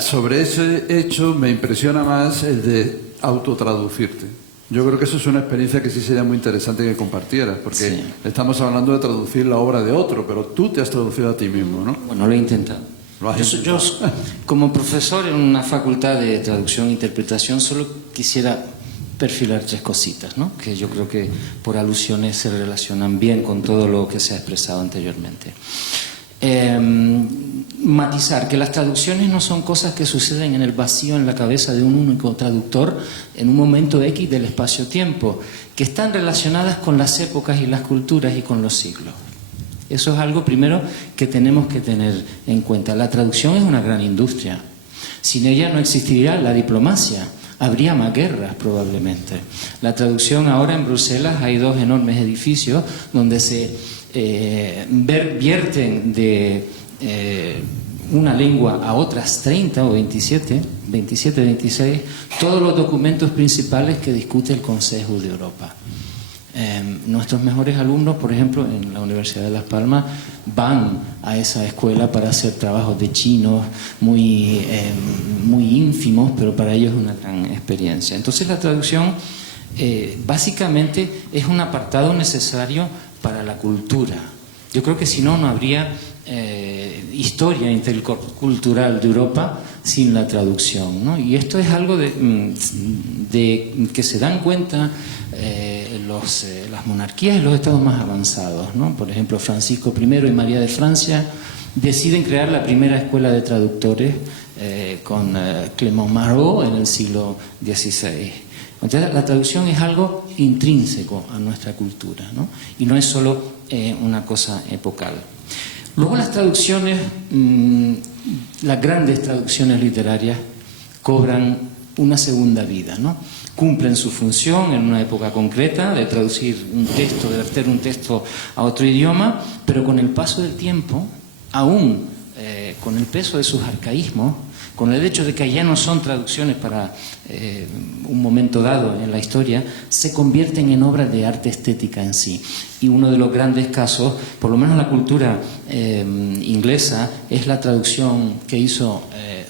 sobre ese hecho, me impresiona más el de autotraducirte. Yo creo que eso es una experiencia que sí sería muy interesante que compartieras, porque sí, estamos hablando de traducir la obra de otro, pero tú te has traducido a ti mismo, ¿no? Bueno, lo he intentado. Yo, como profesor en una facultad de traducción e interpretación, solo quisiera perfilar 3 cositas, ¿no? Que yo creo que por alusiones se relacionan bien con todo lo que se ha expresado anteriormente. Matizar que las traducciones no son cosas que suceden en el vacío en la cabeza de un único traductor en un momento X del espacio-tiempo, que están relacionadas con las épocas y las culturas y con los siglos. Eso es algo primero que tenemos que tener en cuenta. La traducción es una gran industria. Sin ella no existiría la diplomacia. Habría más guerras probablemente. La traducción ahora en Bruselas hay 2 enormes edificios donde se vierten de una lengua a otras 30 o 27, 26, todos los documentos principales que discute el Consejo de Europa. Nuestros mejores alumnos, por ejemplo, en la Universidad de Las Palmas, van a esa escuela para hacer trabajos de chinos muy ínfimos, pero para ellos es una gran experiencia. Entonces la traducción básicamente es un apartado necesario para la cultura. Yo creo que si no, no habría historia intercultural de Europa sin la traducción, ¿no? Y esto es algo de que se dan cuenta las monarquías y los estados más avanzados, ¿no? Por ejemplo, Francisco I y María de Francia deciden crear la primera escuela de traductores con Clément Marot en el siglo XVI. Entonces, la traducción es algo intrínseco a nuestra cultura, ¿no? Y no es solo una cosa epocal. Luego las traducciones, las grandes traducciones literarias cobran una segunda vida, ¿no? Cumplen su función en una época concreta de traducir un texto, de verter un texto a otro idioma, pero con el paso del tiempo, aún con el peso de sus arcaísmos, con el hecho de que ya no son traducciones para un momento dado en la historia, se convierten en obras de arte estética en sí. Y uno de los grandes casos, por lo menos en la cultura inglesa, es la traducción que hizo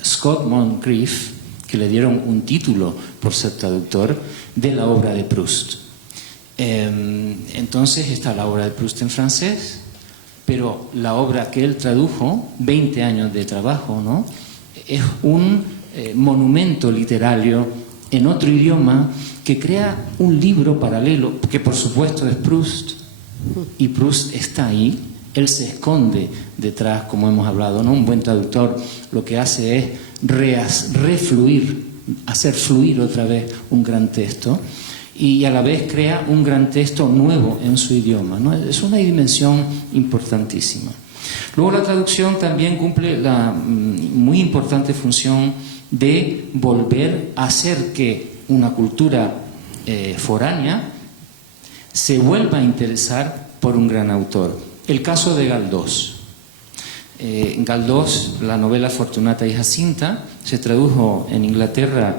Scott Moncrieff, que le dieron un título por ser traductor, de la obra de Proust. Entonces está la obra de Proust en francés, pero la obra que él tradujo, 20 años de trabajo, ¿no?, es un monumento literario en otro idioma que crea un libro paralelo, que por supuesto es Proust, y Proust está ahí, él se esconde detrás, como hemos hablado, ¿no? Un buen traductor lo que hace es refluir, hacer fluir otra vez un gran texto, y a la vez crea un gran texto nuevo en su idioma, ¿no? Es una dimensión importantísima. Luego la traducción también cumple la muy importante función de volver a hacer que una cultura foránea se vuelva a interesar por un gran autor. El caso de Galdós. Galdós, la novela Fortunata y Jacinta, se tradujo en Inglaterra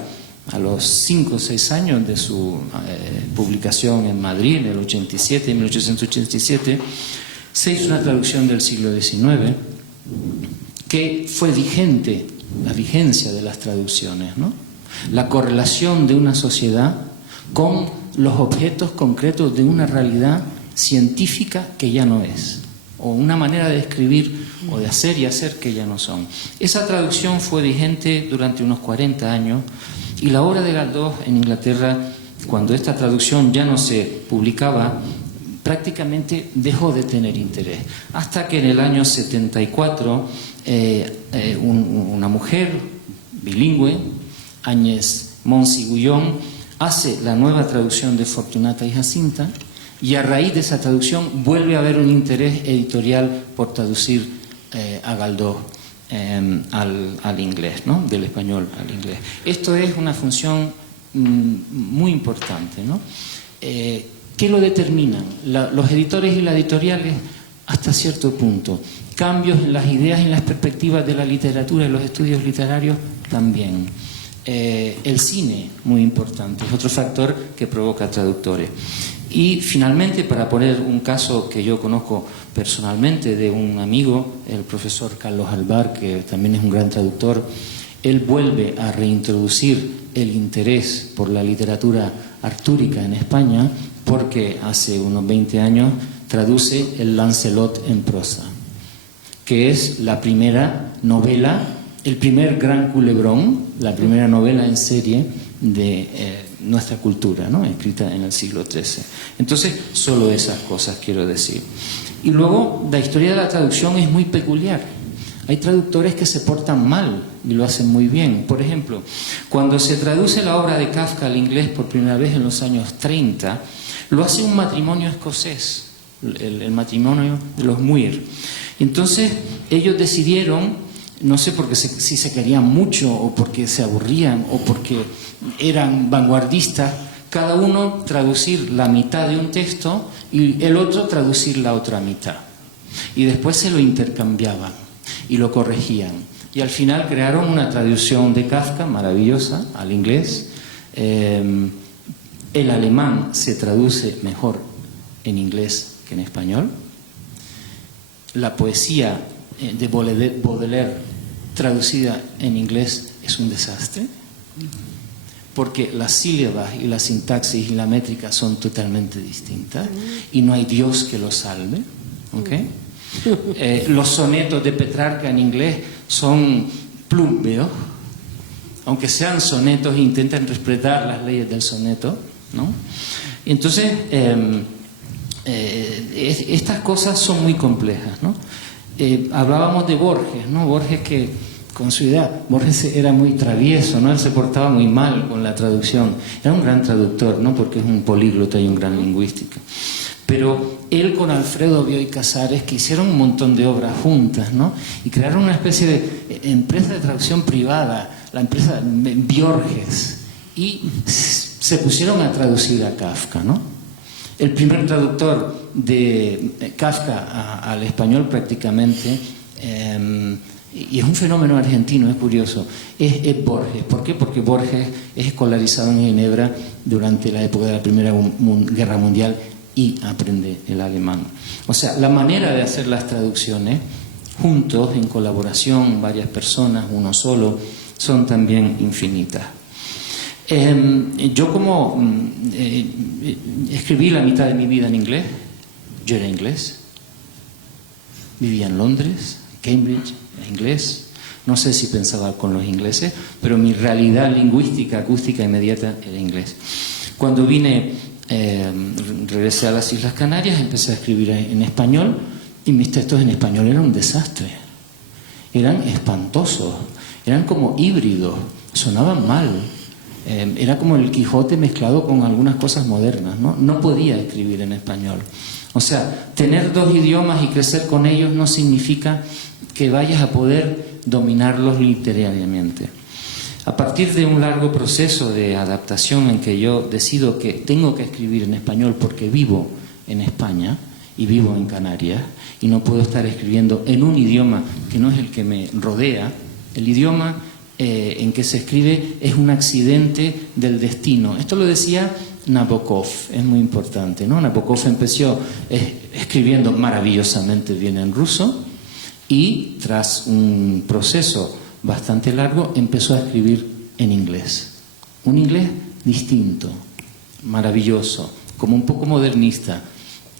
a los 5 o 6 años de su publicación en Madrid, en el 1887. Se hizo una traducción del siglo XIX que fue vigente, la vigencia de las traducciones, ¿no? La correlación de una sociedad con los objetos concretos de una realidad científica que ya no es, o una manera de escribir o de hacer y hacer que ya no son. Esa traducción fue vigente durante unos 40 años y la obra de Galdós en Inglaterra, cuando esta traducción ya no se publicaba, prácticamente dejó de tener interés, hasta que en el año 74 una mujer bilingüe, Agnès Montcy-Guyon, hace la nueva traducción de Fortunata y Jacinta, y a raíz de esa traducción vuelve a haber un interés editorial por traducir a Galdós al inglés, ¿no? Del español al inglés. Esto es una función muy importante, ¿no? ¿Qué lo determinan? Los editores y las editoriales hasta cierto punto. Cambios en las ideas y en las perspectivas de la literatura y los estudios literarios también. El cine, muy importante, es otro factor que provoca traductores. Y finalmente, para poner un caso que yo conozco personalmente de un amigo, el profesor Carlos Alvar, que también es un gran traductor, él vuelve a reintroducir el interés por la literatura artúrica en España porque hace unos 20 años traduce el Lancelot en prosa, que es la primera novela, el primer gran culebrón, la primera novela en serie de nuestra cultura, ¿no? Escrita en el siglo XIII. Entonces, solo esas cosas quiero decir. Y luego, la historia de la traducción es muy peculiar. Hay traductores que se portan mal y lo hacen muy bien. Por ejemplo, cuando se traduce la obra de Kafka al inglés por primera vez en los años 30, lo hace un matrimonio escocés, el matrimonio de los Muir. Entonces, ellos decidieron, no sé si se querían mucho o porque se aburrían o porque eran vanguardistas, cada uno traducir la mitad de un texto y el otro traducir la otra mitad. Y después se lo intercambiaban y lo corregían. Y al final crearon una traducción de Kafka maravillosa al inglés. El alemán se traduce mejor en inglés que en español. La poesía de Baudelaire traducida en inglés es un desastre, porque las sílabas y la sintaxis y la métrica son totalmente distintas y no hay Dios que lo salve. ¿Okay? Los sonetos de Petrarca en inglés son plumbeos, aunque sean sonetos, intentan respetar las leyes del soneto, ¿no? Entonces, estas cosas son muy complejas, ¿no? Hablábamos de Borges, ¿no? Borges, que con su idea, Borges era muy travieso, ¿no? Él se portaba muy mal con la traducción. Era un gran traductor, ¿no? Porque es un políglota y un gran lingüística. Pero él con Alfredo Bioy Casares, que hicieron un montón de obras juntas, ¿no? Y crearon una especie de empresa de traducción privada, la empresa Borges, y se pusieron a traducir a Kafka, ¿no? El primer traductor de Kafka al español prácticamente, y es un fenómeno argentino, es curioso, es Borges. ¿Por qué? Porque Borges es escolarizado en Ginebra durante la época de la Primera Guerra Mundial y aprende el alemán. O sea, la manera de hacer las traducciones juntos, en colaboración, varias personas, uno solo, son también infinitas. Yo como escribí la mitad de mi vida en inglés, yo era inglés, vivía en Londres, Cambridge, inglés, no sé si pensaba con los ingleses, pero mi realidad lingüística, acústica inmediata era inglés. Cuando vine, regresé a las Islas Canarias, empecé a escribir en español y mis textos en español eran un desastre, eran espantosos, eran como híbridos, sonaban mal. Era como el Quijote mezclado con algunas cosas modernas, ¿no? No podía escribir en español. O sea, tener dos idiomas y crecer con ellos no significa que vayas a poder dominarlos literariamente. A partir de un largo proceso de adaptación en que yo decido que tengo que escribir en español porque vivo en España y vivo en Canarias y no puedo estar escribiendo en un idioma que no es el que me rodea, el idioma en que se escribe es un accidente del destino. Esto lo decía Nabokov, es muy importante, ¿no? Nabokov empezó escribiendo maravillosamente bien en ruso y tras un proceso bastante largo empezó a escribir en inglés. Un inglés distinto, maravilloso, como un poco modernista,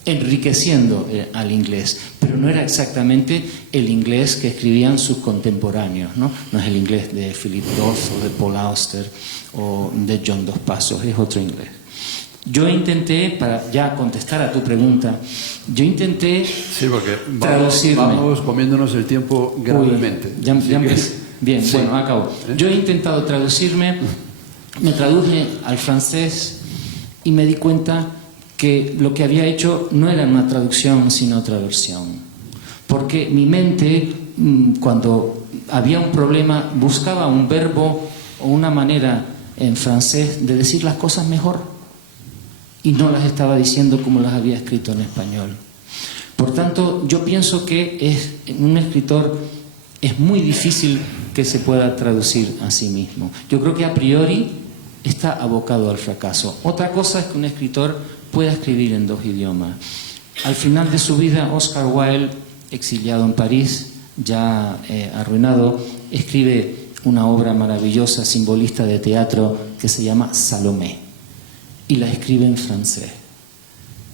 enriqueciendo al inglés, pero no era exactamente el inglés que escribían sus contemporáneos, ¿no? No es el inglés de Philip Roth o de Paul Auster o de John Dos Passos, es otro inglés. Yo intenté, para ya contestar a tu pregunta, yo intenté traducirme. Vamos comiéndonos el tiempo gravemente. Ya empecé. Bien, sí. Bueno, acabo. Yo he intentado traducirme, me traduje al francés y me di cuenta que lo que había hecho no era una traducción, sino otra versión. Porque mi mente, cuando había un problema, buscaba un verbo o una manera en francés de decir las cosas mejor y no las estaba diciendo como las había escrito en español. Por tanto, yo pienso que un escritor es muy difícil que se pueda traducir a sí mismo. Yo creo que a priori está abocado al fracaso. Otra cosa es que un escritor pueda escribir en dos idiomas. Al final de su vida, Oscar Wilde, exiliado en París, ya arruinado, escribe una obra maravillosa, simbolista de teatro, que se llama Salomé, y la escribe en francés,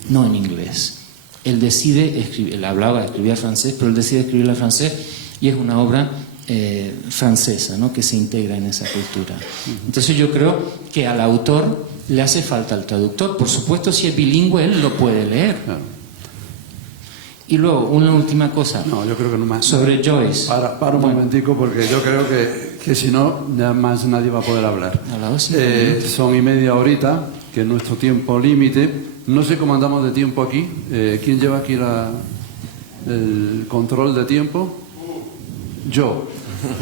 no en inglés. Él decide escribir, él escribía francés, pero él decide escribirla en francés, y es una obra francesa, ¿no? Que se integra en esa cultura. Entonces yo creo que al autor le hace falta el traductor. Por supuesto, si es bilingüe, él lo puede leer. Claro. Y luego, una última cosa. No, yo creo que no más. Sobre Joyce. Para un momentico, porque yo creo que si no, ya más nadie va a poder hablar. Son y media horita, que es nuestro tiempo límite. No sé cómo andamos de tiempo aquí. ¿Quién lleva aquí el control de tiempo? Yo.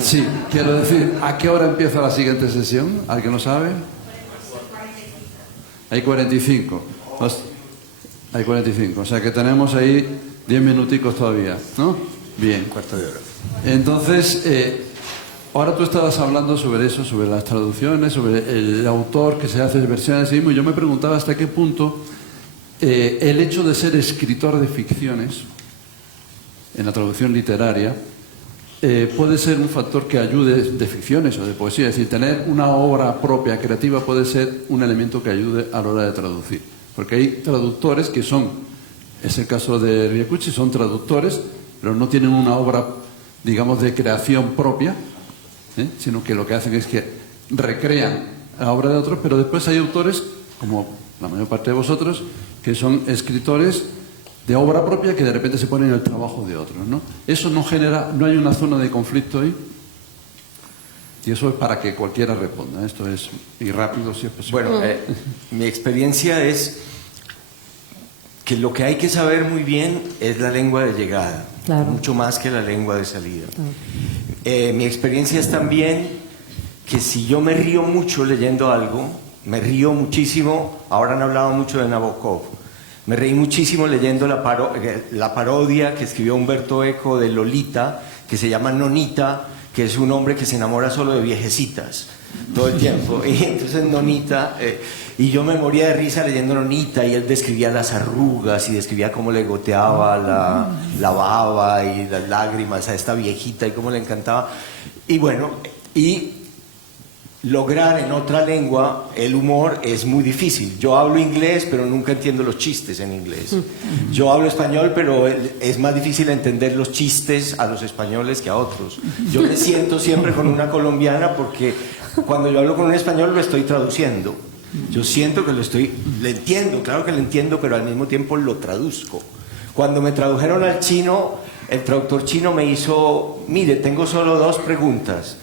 Sí, quiero decir, ¿a qué hora empieza la siguiente sesión? ¿Alguien lo sabe? Hay 45. Hay 45, o sea que tenemos ahí 10 minuticos todavía, ¿no? Bien. Cuarto de hora. Entonces, ahora tú estabas hablando sobre eso, sobre las traducciones, sobre el autor que se hace versiones de sí mismo, y yo me preguntaba hasta qué punto el hecho de ser escritor de ficciones, en la traducción literaria, puede ser un factor que ayude, de ficciones o de poesía, es decir, tener una obra propia, creativa, puede ser un elemento que ayude a la hora de traducir. Porque hay traductores que son, es el caso de Riekuchi, son traductores, pero no tienen una obra, digamos, de creación propia, sino que lo que hacen es que recrean la obra de otros, pero después hay autores, como la mayor parte de vosotros, que son escritores de obra propia que de repente se ponen en el trabajo de otros, ¿no? Eso no genera, no hay una zona de conflicto ahí. Y eso es para que cualquiera responda. Esto es y rápido si es posible. Bueno, mi experiencia es que lo que hay que saber muy bien es la lengua de llegada, claro, mucho más que la lengua de salida. Mi experiencia es también que si yo me río mucho leyendo algo, me río muchísimo, ahora han hablado mucho de Nabokov, me reí muchísimo leyendo la parodia que escribió Humberto Eco de Lolita, que se llama Nonita, que es un hombre que se enamora solo de viejecitas todo el tiempo. Y entonces Nonita, y yo me moría de risa leyendo Nonita, y él describía las arrugas y describía cómo le goteaba la baba y las lágrimas a esta viejita y cómo le encantaba. Y bueno, y lograr en otra lengua el humor es muy difícil. Yo hablo inglés, pero nunca entiendo los chistes en inglés. Yo hablo español, pero es más difícil entender los chistes a los españoles que a otros. Yo me siento siempre con una colombiana porque cuando yo hablo con un español lo estoy traduciendo. Yo siento que le entiendo, claro que lo entiendo, pero al mismo tiempo lo traduzco. Cuando me tradujeron al chino, el traductor chino me hizo, mire, tengo solo 2 preguntas.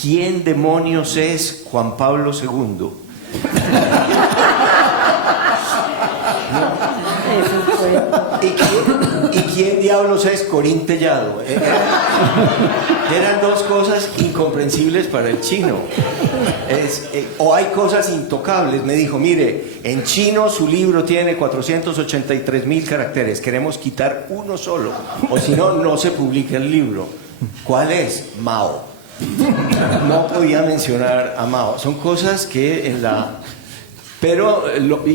¿Quién demonios es Juan Pablo II? ¿Y quién diablos es Corín Tellado? Eran 2 cosas incomprensibles para el chino. O hay cosas intocables. Me dijo, mire, en chino su libro tiene 483.000 caracteres. Queremos quitar uno solo, o si no, no se publica el libro. ¿Cuál es? Mao. No podía mencionar a Mao. Son cosas que Pero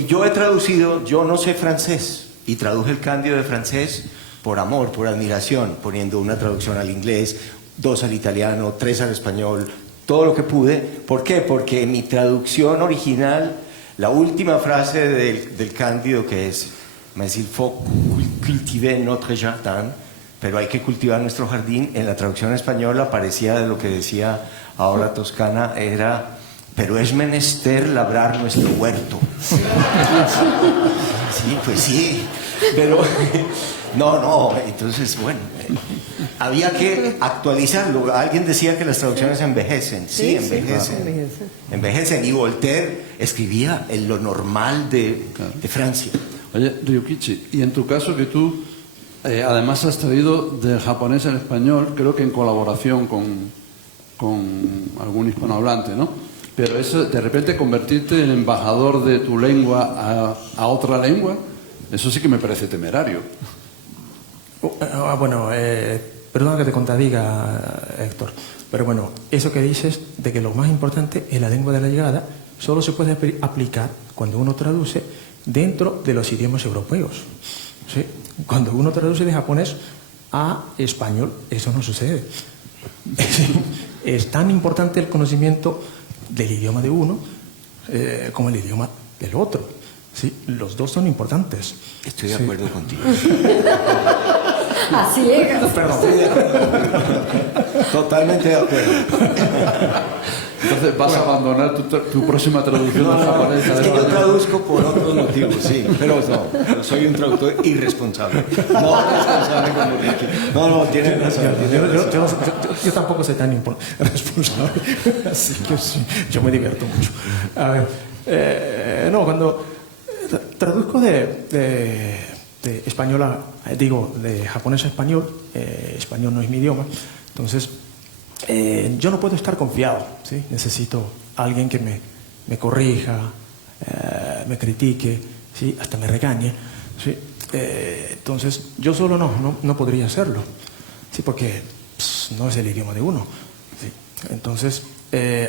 yo he traducido, yo no sé francés, y traduje el Cándido de francés por amor, por admiración, poniendo una traducción al inglés, 2 al italiano, 3 al español, todo lo que pude. ¿Por qué? Porque en mi traducción original, la última frase del Cándido, que es «Mais il faut cultiver notre jardin», pero hay que cultivar nuestro jardín, en la traducción española parecía de lo que decía ahora Toscana, era «pero es menester labrar nuestro huerto». Sí, pues sí, pero no, entonces bueno, había que actualizarlo. Alguien decía que las traducciones envejecen. Sí, envejecen, y Voltaire escribía en lo normal de Francia. Oye, Ryukichi, y en tu caso que tú además has traído del japonés al español, creo que en colaboración con algún hispanohablante, ¿no? Pero eso, de repente convertirte en embajador de tu lengua a otra lengua, eso sí que me parece temerario. Bueno, perdona que te contradiga, Héctor, pero bueno, eso que dices de que lo más importante es la lengua de la llegada, solo se puede aplicar cuando uno traduce dentro de los idiomas europeos, ¿sí? Cuando uno traduce de japonés a español, eso no sucede. Es tan importante el conocimiento del idioma de uno como el idioma del otro. ¿Sí? Los 2 son importantes. Estoy de acuerdo contigo. Así es. Perdón. Totalmente de acuerdo. Entonces vas a abandonar tu próxima traducción al japonés. Es que yo traduzco por otros motivos, sí, pero no, soy un traductor irresponsable. No responsable como Ricky. No, tiene razón. Yo tampoco soy tan responsable, así que sí, yo me divierto mucho. A ver, no, cuando traduzco de español de japonés a español, español no es mi idioma, entonces yo no puedo estar confiado, ¿sí? Necesito alguien que me corrija, me critique, ¿sí? Hasta me regañe, ¿sí? Entonces yo solo no podría hacerlo, ¿sí? Porque no es el idioma de uno, ¿sí? Entonces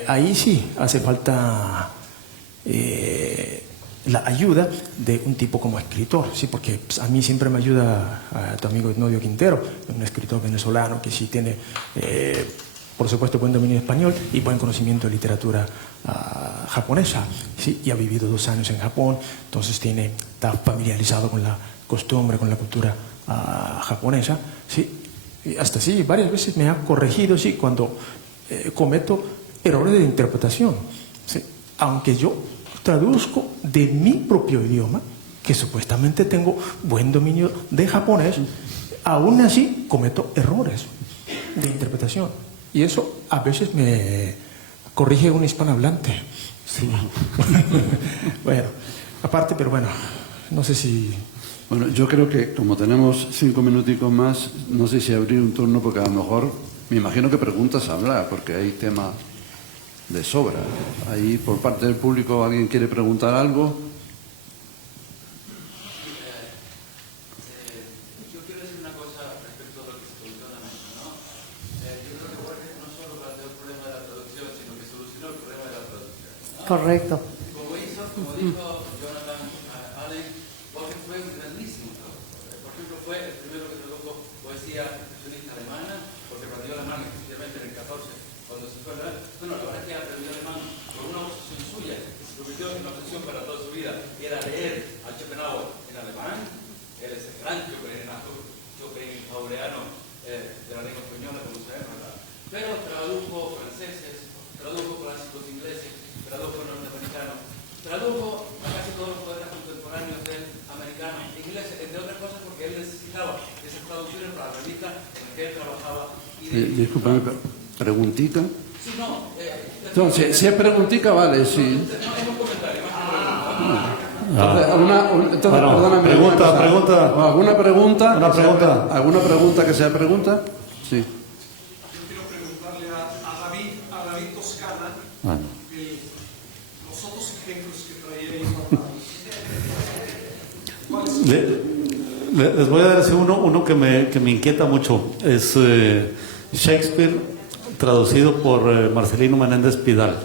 ahí sí hace falta la ayuda de un tipo como escritor, ¿sí? Porque a mí siempre me ayuda a tu amigo Ignacio Quintero, un escritor venezolano que sí tiene, por supuesto, buen dominio español y buen conocimiento de literatura japonesa, ¿sí? Y ha vivido 2 años en Japón, entonces está familiarizado con la costumbre, con la cultura japonesa, ¿sí? Y hasta sí, varias veces me ha corregido, ¿sí? Cuando cometo errores de interpretación, ¿sí? Aunque yo traduzco de mi propio idioma, que supuestamente tengo buen dominio de japonés, aún así cometo errores de interpretación. Y eso a veces me corrige un hispanohablante. Sí. Bueno, aparte, pero bueno, no sé si... Bueno, yo creo que como tenemos 5 minuticos más, no sé si abrir un turno, porque a lo mejor, me imagino que preguntas hablar, porque hay tema de sobra. Ahí, por parte del público, ¿alguien quiere preguntar algo? Yo quiero decir una cosa respecto a lo que se preguntó en la mesa, ¿no? Yo creo que Borges no solo planteó el problema de la traducción, sino que solucionó el problema de la traducción, ¿no? Correcto. Como dijo Jonathan Allen, Borges fue un grandísimo traductor. Por ejemplo, fue el primero que tradujo poesía expresionista alemana, porque aprendió alemán exclusivamente en el 14, cuando se fue a la... Bueno, la verdad es que aprendió alemán por una obsesión suya, que se convirtió en una obsesión para toda su vida, y era leer a Schopenhauer en alemán. Él es el gran Schopenhaueriano de la lengua española, como sabemos, ¿verdad? Pero tradujo franceses, tradujo clásicos ingleses, tradujo norteamericanos, tradujo a casi todos los poetas contemporáneos del americano inglés, entre otras cosas porque él necesitaba esas traducciones para la revista en la que él trabajaba. Discúlpame, preguntita. Sí, no. Entonces, si es preguntita, vale, sí. No, es un comentario, más que Entonces, bueno, perdóname. pregunta. ¿Alguna pregunta? Una pregunta. ¿Alguna pregunta que sea pregunta? Sí. Yo quiero preguntarle a David Toscana los otros ejemplos que traía. Les voy a decir uno que me inquieta mucho. Es Shakespeare, traducido por Marcelino Menéndez Pidal.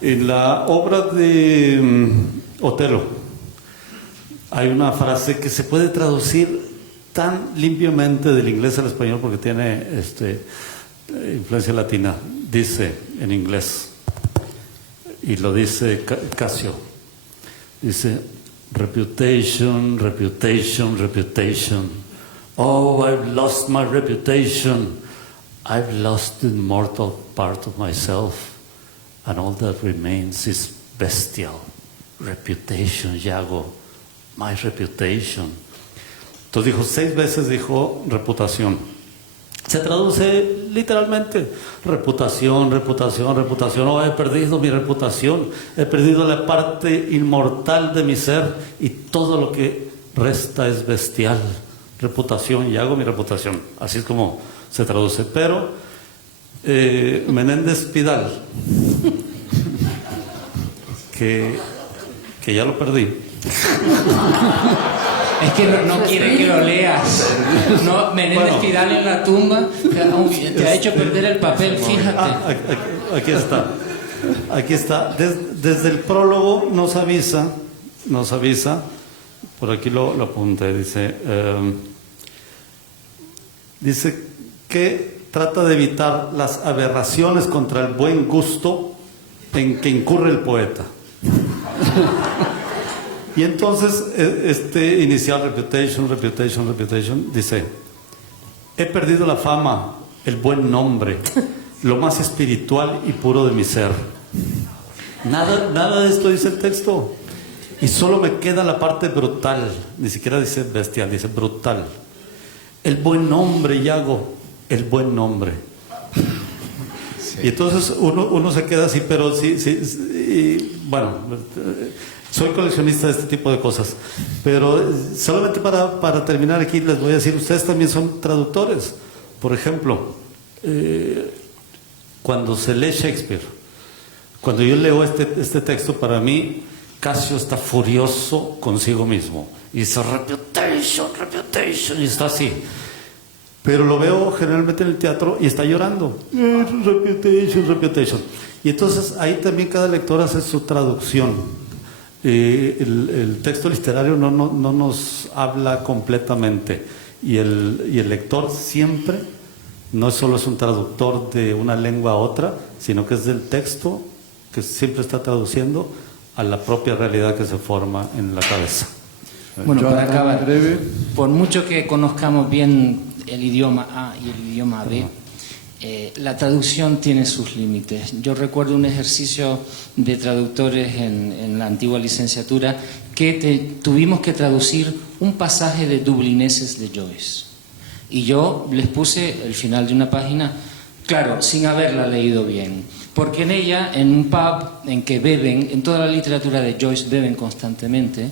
En la obra de Otelo hay una frase que se puede traducir tan limpiamente del inglés al español porque tiene influencia latina. Dice en inglés, y lo dice Casio, dice: reputation, reputation, reputation. Oh, I've lost my reputation. I've lost the immortal part of myself. And all that remains is bestial. Reputation, Yago. My reputation. Entonces dijo, 6 veces dijo reputación. Se traduce literalmente reputación, reputación, reputación. Oh, he perdido mi reputación. He perdido la parte inmortal de mi ser y todo lo que resta es bestial. Reputación, Yago, mi reputación. Así es como se traduce. Pero Menéndez Pidal, que ya lo perdí. Es que no quiere que lo leas. No, Menéndez Pidal en la tumba te ha hecho perder el papel, fíjate. Aquí está. Desde el prólogo nos avisa, por aquí lo apunté, dice que trata de evitar las aberraciones contra el buen gusto en que incurre el poeta. Y entonces, inicial, reputation, dice: he perdido la fama el buen nombre, lo más espiritual y puro de mi ser. Nada de esto dice el texto. Y solo me queda la parte brutal, ni siquiera dice bestial, dice brutal. El buen nombre, Yago, el buen nombre. Sí. Y entonces uno se queda así, pero sí, bueno, soy coleccionista de este tipo de cosas. Pero solamente para terminar aquí les voy a decir, ustedes también son traductores. Por ejemplo, cuando se lee Shakespeare, cuando yo leo este texto, para mí Casio está furioso consigo mismo y dice reputation, y está así. Pero lo veo generalmente en el teatro y está llorando. Reputation. Y entonces ahí también cada lector hace su traducción. El texto literario no nos habla completamente. Y el lector siempre no solo es un traductor de una lengua a otra, sino que es del texto que siempre está traduciendo a la propia realidad que se forma en la cabeza. Bueno, para acabar, por mucho que conozcamos bien el idioma A y el idioma B, la traducción tiene sus límites. Yo recuerdo un ejercicio de traductores en la antigua licenciatura que tuvimos que traducir un pasaje de Dublineses de Joyce. Y yo les puse el final de una página, claro, sin haberla leído bien. Porque en ella, en un pub en que beben, en toda la literatura de Joyce beben constantemente,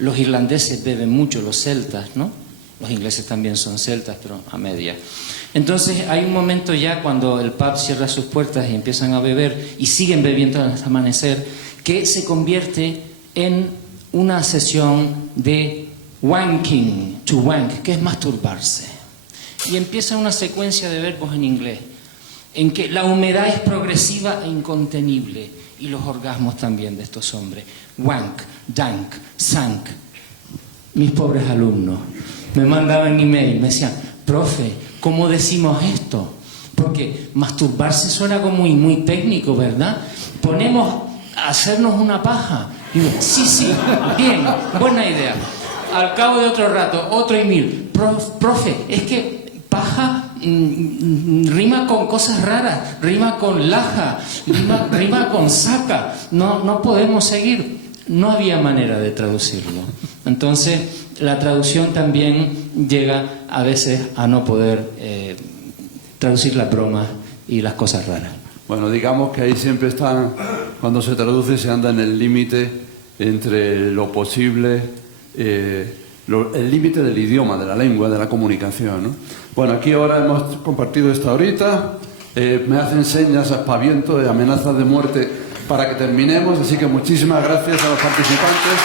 los irlandeses beben mucho, los celtas, ¿no? Los ingleses también son celtas, pero a media. Entonces hay un momento ya cuando el pub cierra sus puertas y empiezan a beber y siguen bebiendo hasta amanecer, que se convierte en una sesión de wanking, to wank, que es masturbarse. Y empieza una secuencia de verbos en inglés, en que la humedad es progresiva e incontenible, y los orgasmos también de estos hombres. Wank, dank, sank. Mis pobres alumnos me mandaban email, me decían, profe, ¿cómo decimos esto? Porque masturbarse suena como muy técnico, ¿verdad? Ponemos a hacernos una paja. Y digo, sí, bien, buena idea. Al cabo de otro rato, otro email, profe, es que paja rima con cosas raras, rima con laja, rima con saca, no podemos seguir. No había manera de traducirlo. Entonces la traducción también llega a veces a no poder traducir las bromas y las cosas raras. Bueno, digamos que ahí siempre está, cuando se traduce se anda en el límite entre lo posible, el límite del idioma, de la lengua, de la comunicación, ¿no? Bueno, aquí ahora hemos compartido esta horita, me hacen señas, aspaviento, de amenazas de muerte para que terminemos, así que muchísimas gracias a los participantes.